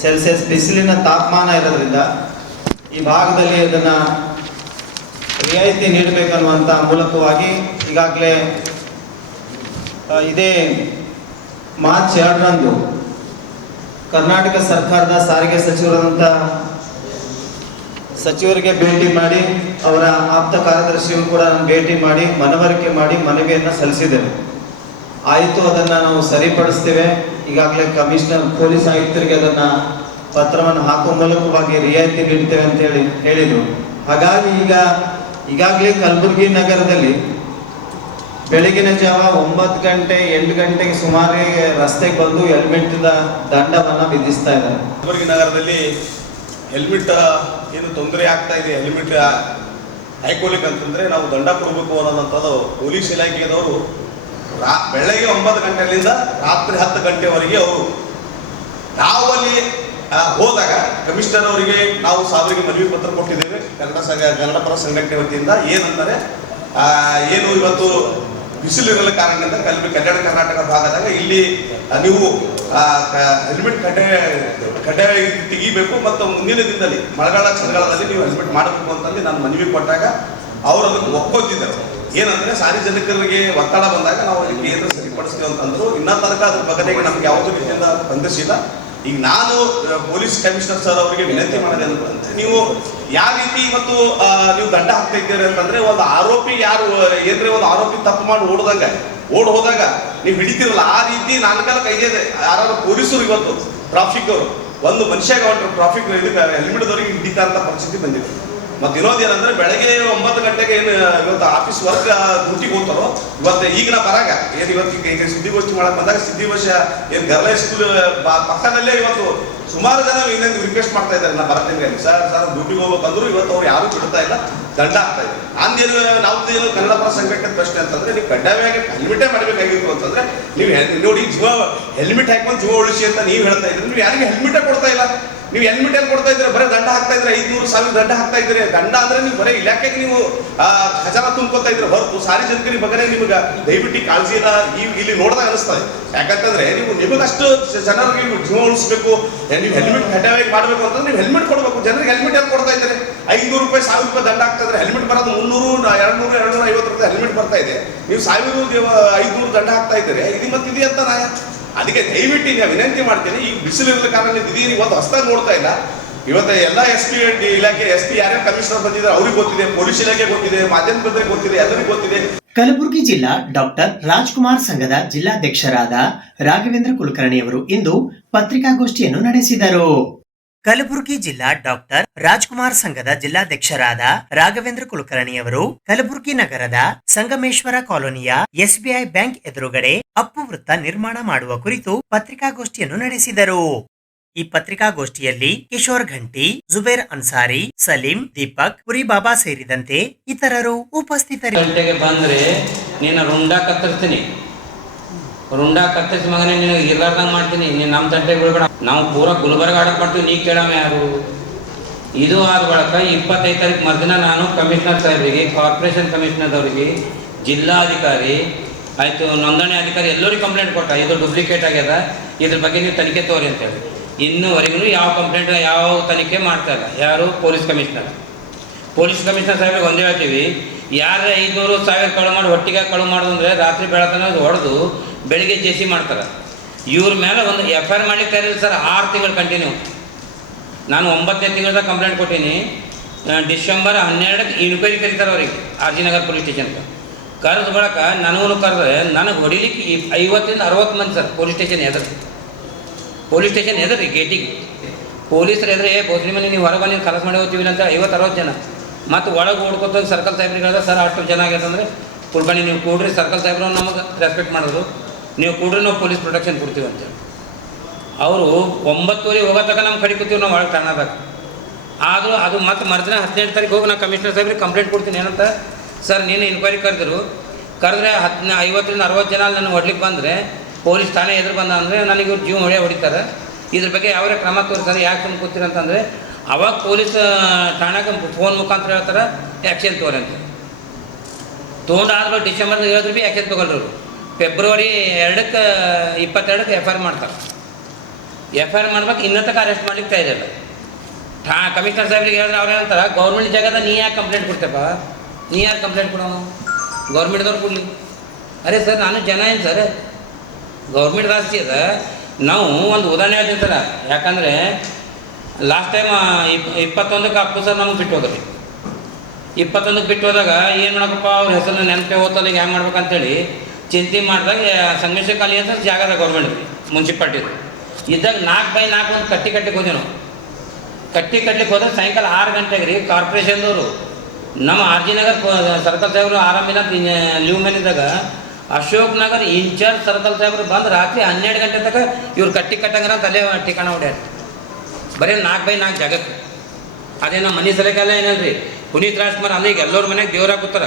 ಸೆಲ್ಸಿಯಸ್ ಬಿಸಿಲಿನ ತಾಪಮಾನ ಇರೋದ್ರಿಂದ ಈ ಭಾಗದಲ್ಲಿ ಅದನ್ನ ರಿಯಾಯಿತಿ ನೀಡಬೇಕನ್ನುವಂಥ ಮೂಲಕವಾಗಿ ಈಗಾಗಲೇ ಇದೇ ಮಾರ್ಚ್ 2ರಂದು ಕರ್ನಾಟಕ ಸರ್ಕಾರದ ಸಾರಿಗೆ ಸಚಿವರಿಗೆ ಭೇಟಿ ಮಾಡಿ ಅವರ ಆಪ್ತ ಕಾರ್ಯದರ್ಶಿಯು ಕೂಡ ನಾನು ಭೇಟಿ ಮಾಡಿ ಮನವರಿಕೆ ಮಾಡಿ ಮನವಿಯನ್ನು ಸಲ್ಲಿಸಿದ್ದೇವೆ. ಆಯಿತು, ಅದನ್ನು ನಾವು ಸರಿಪಡಿಸ್ತೇವೆ. ಈಗಾಗಲೇ ಕಮಿಷನರ್ ಪೊಲೀಸ್ ಆಯುಕ್ತರಿಗೆ ಅದನ್ನು ಪತ್ರವನ್ನು ಹಾಕುವ ಮೂಲಕವಾಗಿ ರಿಯಾಯಿತಿ ನೀಡ್ತೇವೆ ಅಂತ ಹೇಳಿದರು. ಹಾಗಾಗಿ ಈಗಾಗಲೇ ಕಲಬುರಗಿ ನಗರದಲ್ಲಿ ಬೆಳಗಿನ ಜಾವ 9 ಗಂಟೆ 8 ಗಂಟೆಗೆ ಸುಮಾರಿಗೆ ರಸ್ತೆಗೆ ಬಂದು ಹೆಲ್ಮೆಟ್ ದಂಡವನ್ನು ವಿಧಿಸ್ತಾ ಇದ್ದಾರೆ. ಕಲಬುರಗಿ ನಗರದಲ್ಲಿ ಹೆಲ್ಮೆಟ್ ಏನು ತೊಂದರೆ ಆಗ್ತಾ ಇದೆ, ಹೆಲ್ಮೆಟ್ ಹಾಯ್ಕೊಳ್ಳಿಕ್ಕೆ ಅಂತಂದರೆ ನಾವು ದಂಡ ಕೊಡಬೇಕು ಅನ್ನೋದಂಥದ್ದು ಪೊಲೀಸ್ ಇಲಾಖೆಯವರು ಬೆಳಗ್ಗೆ 9 ಗಂಟೆಯಿಂದ ರಾತ್ರಿ 10 ಗಂಟೆವರೆಗೆ ಅವರು ನಾವು ಅಲ್ಲಿ ಹೋದಾಗ ಕಮಿಷನರ್ ಅವರಿಗೆ ನಾವು ಸಾವರಿಗೆ ಮನವಿ ಪತ್ರ ಕೊಟ್ಟಿದ್ದೇವೆ ಕನ್ನಡ ಪರ ಸಂಘಟನೆ ವತಿಯಿಂದ. ಏನಂದರೆ ಏನು ಇವತ್ತು ಬಿಸಿಲಿರಲ ಕಾರಣದಿಂದ ಕಲ್ಯಾಣ ಕರ್ನಾಟಕ ಭಾಗದಾಗ ಇಲ್ಲಿ ನೀವು ಹೆಲ್ಮೆಟ್ ಕಡ್ಡಾಯ ತೆಗಿಬೇಕು ಮತ್ತು ಮುಂದಿನ ದಿನದಲ್ಲಿ ಮಳೆಗಾಲ ಚಳಿಗಾಲದಲ್ಲಿ ನೀವು ಹೆಲ್ಮೆಟ್ ಮಾಡಬೇಕು ಅಂತಂದು ನಾನು ಮನವಿ ಕೊಟ್ಟಾಗ ಅವರು ಅದನ್ನು ಒಪ್ಕೊತಿದ್ದರು. ಏನಂದರೆ ಸಾರ್ವಜನಿಕರಿಗೆ ಒತ್ತಡ ಬಂದಾಗ ನಾವು ಅದಕ್ಕೆ ಏನು ಸರಿಪಡಿಸ್ತೀವಿ ಅಂತಂದ್ರು. ಇನ್ನೂ ತನಕ ಅದ್ರ ಬಗ್ಗೆಗೆ ನಮ್ಗೆ ಯಾವುದೇ ರೀತಿಯಿಂದ ಸ್ಪಂದಿಸಿಲ್ಲ. ಈಗ ನಾನು ಪೊಲೀಸ್ ಕಮಿಷನರ್ ಸರ್ ಅವರಿಗೆ ವಿನಂತಿ ಮಾಡೋದು ಅಂತಂದ್ರೆ, ನೀವು ಯಾವ ರೀತಿ ಇವತ್ತು ನೀವು ದಂಡ ಹಾಕ್ತಾ ಇದ್ದೀರಿ ಅಂತಂದ್ರೆ, ಒಂದು ಆರೋಪಿ ಯಾರು ಏನ್ರೆ ಒಂದು ಆರೋಪಿ ತಪ್ಪು ಮಾಡಿ ಓಡ್ ಹೋದಾಗ ನೀವು ಹಿಡಿತಿರಲ್ಲ, ಆ ರೀತಿ ನಾಲ್ಕಲ್ಲ ಐದೇ ಯಾರು ಪೊಲೀಸರು ಇವತ್ತು ಟ್ರಾಫಿಕ್ ಅವರು ಒಂದು ಮನುಷ್ಯಾಗ ಟ್ರಾಫಿಕ್ ಹೆಲ್ಮೆಟ್ದವರಿಗೆ ಹಿಡಿತಾ ಅಂತ ಪರಿಸ್ಥಿತಿ ಬಂದಿದೆ. ಮತ್ತು ಇನ್ನೊಂದೇನಂದ್ರೆ ಬೆಳಗ್ಗೆ 9 ಗಂಟೆಗೆ ಏನು ಇವತ್ತು ಆಫೀಸ್ ವರ್ಕ್ ಡ್ಯೂಟಿಗೆ ಹೋಗ್ತಾರೋ ಇವತ್ತು ಈಗಿನ ಬರಾಗ ಏನು ಇವತ್ತಿಗೆ ಸುದ್ದಿಗೋಷ್ಠಿ ಮಾಡಕ್ಕೆ ಬಂದಾಗ ಸಿದ್ಧಿವಶ ಏನು ಗರ್ಲೈ ಸ್ಕೂಲ್ ಪಕ್ಕದಲ್ಲೇ ಇವತ್ತು ಸುಮಾರು ಜನ ಇನ್ನೊಂದು ರಿಕ್ವೆಸ್ಟ್ ಮಾಡ್ತಾ ಇದ್ದಾರೆ, ನಾನು ಬರ್ತೀನಿ ಸರ್ ಡ್ಯೂಟಿಗೆ ಹೋಗ್ಬೇಕಂದ್ರು ಇವತ್ತು ಅವ್ರು ಯಾರು ಬಿಡ್ತಾ ಇಲ್ಲ, ದಂಡ ಆಗ್ತಾ ಇದೆ. ಅಂದೇನು ನಾವ್ದೇನು ಕನ್ನಡ ಪರ ಸಂಘಟನೆ ಪ್ರಶ್ನೆ ಅಂತಂದ್ರೆ, ನೀವು ಕಡ್ಡಾಯವಾಗಿ ಹೆಲ್ಮೆಟೇ ಮಾಡಬೇಕಾಗಿತ್ತು ಅಂತಂದ್ರೆ ನೀವು ನೋಡಿ ಹೆಲ್ಮೆಟ್ ಹಾಕೊಂಡು ಜೀವ ಉಳಿಸಿ ಅಂತ ನೀವು ಹೇಳ್ತಾ ಇದ್ರಿ, ನೀವು ಯಾರಿಗೆ ಹೆಲ್ಮೆಟೇ ಕೊಡ್ತಾ ಇಲ್ಲ. ನೀವು ಹೆಲ್ಮೆಟ್ ಏನು ಕೊಡ್ತಾ ಇದ್ರೆ ಬರೀ ದಂಡ ಹಾಕ್ತಾ ಇದ್ರೆ 500,000 ದಂಡ ಹಾಕ್ತಾ ಇದ್ರೆ. ದಂಡ ಅಂದ್ರೆ ನೀವು ಬರೀ ಇಲಾಖೆಗೆ ನೀವು ಖಜಾನ ತುಂಬ್ಕೊತಾ ಇದ್ರೆ ಹೊರತು ಸಾರ್ವಜನಿಕರಿಗೆ ಬಗ್ಗೆ ನಿಮ್ಗೆ ದಯವಿಟ್ಟು ಕಾಳಜಿನ ಇಲ್ಲಿ ನೋಡಿದಾಗ ಅನಿಸ್ತದೆ. ಯಾಕಂತಂದ್ರೆ ನಿಮಗಷ್ಟು ಜನರಿಗೆ ಜೀವ ಉಳಿಸ್ಬೇಕು, ನೀವು ಹೆಲ್ಮೆಟ್ ಕಡ್ಡಾಯವಾಗಿ ಮಾಡಬೇಕು ಅಂತಂದ್ರೆ ನೀವು ಹೆಲ್ಮೆಟ್ ಕೊಡಬೇಕು. ಜನರಿಗೆ ಹೆಲ್ಮೆಟ್ ಏನು ಕೊಡ್ತಾ ಇದ್ದಾರೆ, 500 ರೂಪಾಯಿ 1000 ರೂಪಾಯಿ ದಂಡ ಆಗ್ತಾ ಇದ್ರೆ ಹೆಲ್ಮೆಟ್ ಬರೋದು 300, 200, 250 ರೂಪಾಯಿ ಹೆಲ್ಮೆಟ್ ಬರ್ತಾ ಇದೆ. ನೀವು 1500 ದಂಡ ಹಾಕ್ತಾ ಇದ್ದೀರಿ. ಇದು ಮತ್ತಿದೆ ಅಂತ ನಾ ಅದಕ್ಕೆ ದಯವಿಟ್ಟು ಈಗ ವಿನಂತಿ ಮಾಡ್ತೀನಿ. ಈ ಬಿಸಿಲಿರೋ ಕಾರಣ ಇದೀನಿ ಇವತ್ತು ಹೊಸದಾಗಿ ನೋಡ್ತಾ ಇಲ್ಲ. ಇವತ್ತು ಎಲ್ಲ SP ಇಲಾಖೆ SP ಯಾರ್ಯಾರು ಕಮಿಷನರ್ ಬಂದಿದ್ದಾರೆ ಅವ್ರಿಗೆ ಗೊತ್ತಿದೆ, ಪೊಲೀಸ್ ಇಲಾಖೆ ಗೊತ್ತಿದೆ, ಮಾಧ್ಯಮಕ್ಕೆ ಗೊತ್ತಿದೆ, ಎಲ್ಲರಿಗೂ ಗೊತ್ತಿದೆ. ಕಲಬುರಗಿ ಜಿಲ್ಲಾ ಡಾಕ್ಟರ್ ರಾಜ್ಕುಮಾರ್ ಸಂಘದ ಜಿಲ್ಲಾಧ್ಯಕ್ಷರಾದ ರಾಘವೇಂದ್ರ ಕುಲಕರ್ಣಿಯವರು ಇಂದು ಪತ್ರಿಕಾಗೋಷ್ಠಿಯನ್ನು ನಡೆಸಿದರು. ಕಲಬುರಗಿ ಜಿಲ್ಲಾ ಡಾಕ್ಟರ್ ರಾಜ್ಕುಮಾರ್ ಸಂಘದ ಜಿಲ್ಲಾಧ್ಯಕ್ಷರಾದ ರಾಘವೇಂದ್ರ ಕುಲಕರ್ಣಿಯವರು ಕಲಬುರಗಿ ನಗರದ ಸಂಗಮೇಶ್ವರ ಕಾಲೋನಿಯ SBI ಬ್ಯಾಂಕ್ ಎದುರುಗಡೆ ಅಪ್ಪು ವೃತ್ತ ನಿರ್ಮಾಣ ಮಾಡುವ ಕುರಿತು ಪತ್ರಿಕಾಗೋಷ್ಠಿಯನ್ನು ನಡೆಸಿದರು. ಈ ಪತ್ರಿಕಾಗೋಷ್ಠಿಯಲ್ಲಿ ಕಿಶೋರ್ ಘಂಟಿ, ಜುಬೇರ್ ಅನ್ಸಾರಿ, ಸಲೀಂ, ದೀಪಕ್, ಪುರಿಬಾಬಾ ಸೇರಿದಂತೆ ಇತರರು ಉಪಸ್ಥಿತರಿದ್ದರು. ಬಂದ್ರೆ ನೀನು ರುಂಡ ಕತ್ತರಿಸ್ತೀನಿ, ರುಂಡ ಕತ್ತರಿಸಿ ಮಗನೇ ನಿನಗೆ ಇರ್ಲಾರ್ದಂಗೆ ಮಾಡ್ತೀನಿ, ನೀನು ನಮ್ಮ ತಂಟೆಗೆ ಬೀಳ್ಬೇಡ, ನಾವು ಪೂರ ಗುಲ್ಬರ್ಗ ಆಡಕ್ಕೆ ಮಾಡ್ತೀವಿ, ನೀ ಕೇಳಮ್ಮ ಯಾರು. ಇದು ಆದ ಬಳಿಕ 25 ತಾರೀಕು ಮರುದಿನ ನಾನು ಕಮಿಷನರ್ ಸಾಹೇಬರಿಗೆ, ಕಾರ್ಪೊರೇಷನ್ ಕಮಿಷನರ್ದವರಿಗೆ, ಜಿಲ್ಲಾಧಿಕಾರಿ ಆಯಿತು, ನೋಂದಣಿ ಅಧಿಕಾರಿ ಎಲ್ಲರಿಗೂ ಕಂಪ್ಲೇಂಟ್ ಕೊಟ್ಟ, ಇದು ಡೂಪ್ಲಿಕೇಟ್ ಆಗ್ಯದ, ಇದ್ರ ಬಗ್ಗೆ ನೀವು ತನಿಖೆ ತೋರಿ ಅಂತೇಳಿ. ಇನ್ನೂವರೆಗೂ ಯಾವ ಕಂಪ್ಲೇಂಟ್ ಯಾವ ತನಿಖೆ ಮಾಡ್ತಾ ಇಲ್ಲ. ಯಾರು? ಪೊಲೀಸ್ ಕಮಿಷನರ್ ಸಾಹೇಬ್ರಿಗೆ ಒಂದೇ ಹೇಳ್ತೀವಿ, ಯಾರು 500,000 ಕಳು ಮಾಡಿ ಒಟ್ಟಿಗೆ ಕಳು ಮಾಡೋದು ಅಂದರೆ ರಾತ್ರಿ ಬೆಳತನ ಹೊಡೆದು ಬೆಳಿಗ್ಗೆ ಜೆಸಿ ಮಾಡ್ತಾರೆ. ಇವ್ರ ಮೇಲೆ ಒಂದು FIR ಮಾಡ್ಲಿಕ್ಕೆ ತಯಾರಿಲ್ಲ ಸರ್. 6 ತಿಂಗಳು ಕಂಟಿನ್ಯೂ. ನಾನು 9ನೇ ತಿಂಗಳದಾಗ ಕಂಪ್ಲೇಂಟ್ ಕೊಟ್ಟೀನಿ. ಡಿಸೆಂಬರ್ 12ಕ್ಕೆ ಇನ್ಕ್ವೈರಿ ಕರೀತಾರೆ ಅವ್ರಿಗೆ RG ನಗರ್ ಪೊಲೀಸ್ ಸ್ಟೇಷನ್ಗೆ. ಕರೆದ ಬಳಕ ನನಗೂ ಕರೆದ್ರೆ ನನಗೆ ಹೊಡಿಲಿಕ್ಕೆ 50-60 ಮಂದಿ ಸರ್. ಪೊಲೀಸ್ ಸ್ಟೇಷನ್ ಎದುರು ಗೇಟಿಗೆ ಪೊಲೀಸರು ಎದುರು ಬೋಸ್ರಿ ಮನೆ ನೀವು ಹೊರಗೆ ಬಂದು ಕಲಸ ಮಾಡಿ ಹೋಗ್ತೀವಿ ಅಂತ 50-60 ಜನ. ಮತ್ತು ಒಳಗೆ ಓಡ್ಕೊತ ಸರ್ಕಲ್ ಸಾಹೇಬ್ರಿಗೆ ಹೇಳಿದ್ರೆ ಸರ್ ಅಷ್ಟು ಜನ ಆಗ್ಯದಂದರೆ ಕುಲ್ಬಣಿ ನೀವು ಕೂಡ್ರಿ, ಸರ್ಕಲ್ ಸಾಹೇಬ್ರು ನಮಗೆ ರೆಸ್ಪೆಕ್ಟ್ ಮಾಡಿದ್ರು, ನೀವು ಕೂಡ್ರಿ ನಾವು ಪೊಲೀಸ್ ಪ್ರೊಟೆಕ್ಷನ್ ಕೊಡ್ತೀವಿ ಅಂತೇಳಿ. ಅವರು 9:30 ಹೋಗೋ ತನಕ ನಮ್ಮ ಕಡೆ ಕೂತೀವಿ ನಾವು ಒಳಗೆ ಠಾಣಾದಾಗ. ಆದರೂ ಅದು ಮತ್ತು ಮರುದಿನ 17 ತಾರೀಕು ಹೋಗಿ ನಾನು ಕಮಿಷನರ್ ಸಾಹೇಬ್ರಿಗೆ ಕಂಪ್ಲೇಂಟ್ ಕೊಡ್ತೀನಿ. ಏನಂತ ಸರ್ ನೀನು ಇನ್ಕ್ವೈರಿ ಕರೆದ್ರೆ 50-60 ಜನ ನನ್ನ ಹೊಡ್ಲಿಕ್ಕೆ ಬಂದರೆ ಪೊಲೀಸ್ ಠಾಣೆ ಎದುರು ಬಂದ ಅಂದರೆ ನನಗೆ ಇವ್ರು ಜೀವ ಹೊಡಿತಾರೆ, ಇದ್ರ ಬಗ್ಗೆ ಯಾವ್ಯಾವ ಕ್ರಮ ತೋರಿಸ್ತಾರೆ, ಯಾಕೆ ಸುಮ್ಮನೆ ಕೂತೀರ ಅಂತಂದರೆ ಅವಾಗ ಪೊಲೀಸ್ ಠಾಣೆಗೆ ಫೋನ್ ಮುಖಾಂತರ ಹೇಳ್ತಾರೆ ಆ್ಯಕ್ಷನ್ ತೋರಿ ಅಂತ. ತೊಗೊಂಡಾದ್ಮೇಲೆ ಡಿಸೆಂಬರ್ದಾಗ ಹೇಳಿದ್ರು ಭೀ ಆ್ಯಕ್ಷನ್ ತೊಗೊಳ್ರಿ. ಫೆಬ್ರವರಿ 22ಕ್ಕೆ FIR ಮಾಡ್ತಾರೆ. FIR ಮಾಡ್ಬೇಕು, ಇನ್ನತ್ತಕ್ಕೆ ಅರೆಸ್ಟ್ ಮಾಡ್ಲಿಕ್ಕೆ ತಯಾರಿಲ್ಲ. ಕಮಿಷನರ್ ಸಾಹೇಬ್ರಿಗೆ ಹೇಳಿದ್ರೆ ಅವ್ರು ಏನಂತಾರೆ, ಗೌರ್ಮೆಂಟ್ ಜಾಗದ ನೀ ಯಾಕೆ ಕಂಪ್ಲೇಂಟ್ ಕೊಡ್ತೇಪ್ಪ, ನೀ ಯಾಕೆ ಕಂಪ್ಲೇಂಟ್ ಕೊಡೋನು, ಗೌರ್ಮೆಂಟ್ದವ್ರು ಕೊಡಲಿ. ಅರೆ ಸರ್ ನಾನು ಜನ ಏನು ಸರ್, ಗೌರ್ಮೆಂಟ್ ರಾಸ್ತಿ ಅದ. ನಾವು ಒಂದು ಉದಾಹರಣೆ ಹೇಳ್ತೀನಿ ಸರ್, ಯಾಕಂದರೆ ಲಾಸ್ಟ್ ಟೈಮ್ 21ಕ್ಕೆ ಅಪ್ಪು ಸರ್ ನಮಗೆ ಬಿಟ್ಟು ಹೋದ್ರಿ. 21ಕ್ಕೆ ಬಿಟ್ಟು ಹೋದಾಗ ಏನು ಮಾಡಬೇಕಪ್ಪ, ಅವ್ರ ಹೆಸರನ್ನ ನೆನಪೇ ಹೋಗ್ತದೆ, ಈಗ ಹ್ಯಾಂಗೆ ಮಾಡ್ಬೇಕಂತೇಳಿ ಚಿಂತೆ ಮಾಡಿದಾಗ ಸಂಗಮೇಶ್ವರ ಕಾಲನಿ ಅಂತ ಜಾಗದ ಗೌರ್ಮೆಂಟ್ ಮುನ್ಸಿಪಾಲ್ಟಿದು ಇದ್ದಾಗ 4x4 ಒಂದು ಕಟ್ಟಿಗೆ ಹೋದೆ ನಾವು. ಕಟ್ಟಲಿಕ್ಕೆ ಹೋದ್ರೆ ಸಾಯಂಕಾಲ 6 ಗಂಟೆಗೆ ರೀ ಕಾರ್ಪೊರೇಷನ್ದವರು ನಮ್ಮ RG ನಗರ್ ಸರ್ಕಲ್ ಸಾಹೇಬರು ಆರಾಮಿಲ್ಲ ಲೀವ್ ಮೇಲಿದ್ದಾಗ ಅಶೋಕ್ ನಗರ್ ಇನ್ಚಾರ್ಜ್ ಸರ್ಕಲ್ ಸಾಹೇಬರು ಬಂದು ರಾತ್ರಿ 12 ಗಂಟೆ ತನಕ ಇವ್ರು ಕಟ್ಟಂಗಾರ ತಲೆ ಠಿಕಾಣ ಹೊಡ್ಯಾರ. ಬರೀ 4x4 ಜಾಗಕ್ಕೆ. ಅದೇ ನಮ್ಮ ಮನೆ ಸಲಕ್ಕೆಲ್ಲ ಏನಲ್ರಿ, ಪುನೀತ್ ರಾಜ್ಕುಮಾರ್ ಅಂದ್ರೆ ಈಗ ಎಲ್ಲರ ಮನೆಗೆ ದೇವ್ರಾಗ ಕೂತಾರ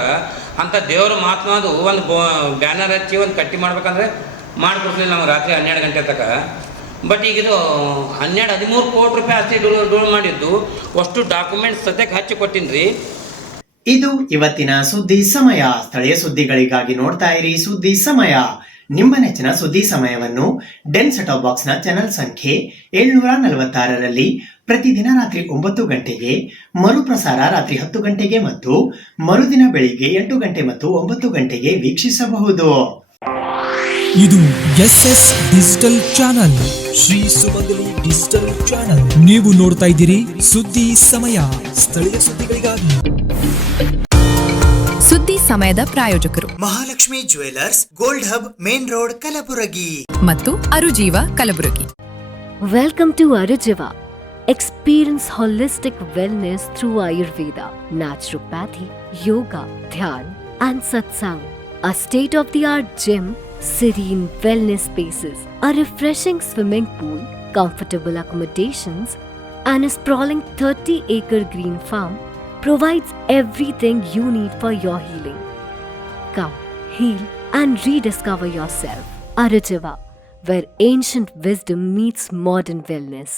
ಅಂತ ದೇವ್ರ ಮಾತನಾಡು ಒಂದು ಬ್ಯಾನರ್ ಹಚ್ಚಿ ಒಂದು ಕಟ್ಟಿ ಮಾಡ್ಬೇಕಂದ್ರೆ ಮಾಡಿಕೊಡ್ಲಿಲ್ಲ ನಾವು ರಾತ್ರಿ 12 ಗಂಟೆ ತನಕ. ಬಟ್ ಈಗ ಇದು 12-13 ಕೋಟಿ ರೂಪಾಯಿ ಆಸ್ತಿ ಡೂಲ್ ಮಾಡಿದ್ದು ಅಷ್ಟು ಡಾಕ್ಯುಮೆಂಟ್ಸ್ ಸದ್ಯಕ್ಕೆ ಹಚ್ಚಿ ಕೊಟ್ಟಿನಿ ರೀ. ಇದು ಇವತ್ತಿನ ಸುದ್ದಿ ಸಮಯ. ಸ್ಥಳೀಯ ಸುದ್ದಿಗಳಿಗಾಗಿ ನೋಡ್ತಾ ಇರಿ ಸುದ್ದಿ ಸಮಯ. ನಿಮ್ಮ ನೆಚ್ಚಿನ ಸುದ್ದಿ ಸಮಯವನ್ನು ಡೆನ್ ಸೆಟಾಪ್ ಬಾಕ್ಸ್ನ ಚಾನೆಲ್ ಸಂಖ್ಯೆ 746ರಲ್ಲಿ ಪ್ರತಿದಿನ ರಾತ್ರಿ 9 ಗಂಟೆಗೆ, ಮರುಪ್ರಸಾರ ರಾತ್ರಿ 10 ಗಂಟೆಗೆ ಮತ್ತು ಮರುದಿನ ಬೆಳಿಗ್ಗೆ 8 ಗಂಟೆ ಮತ್ತು 9 ಗಂಟೆಗೆ ವೀಕ್ಷಿಸಬಹುದು. ಇದು SS ಡಿಜಿಟಲ್ ಚಾನಲ್, ಶ್ರೀ ಸುಮಂಗಲಿ ಡಿಜಿಟಲ್ ಚಾನಲ್. ನೀವು ನೋಡ್ತಾ ಇದ್ದೀರಿ ಸುದ್ದಿ ಸಮಯ, ಸ್ಥಳೀಯ ಸುದ್ದಿಗಳಿಗಾಗಿ. ಸುದ್ದಿ ಸಮಯದ ಪ್ರಾಯೋಜಕರು Mahalakshmi jewellers, gold hub, main road, Kalaburagi ಮತ್ತು ಅರುಜೀವ Kalaburagi. Welcome to Arujiva. Experience holistic wellness through Ayurveda, naturopathy, yoga, dhyan, and satsang. A state-of-the-art gym, serene wellness spaces, a refreshing swimming pool, comfortable accommodations, and a sprawling 30-acre green farm provides everything you need for your healing. Come, heal, and rediscover yourself. Arujiva, where ancient wisdom meets modern wellness.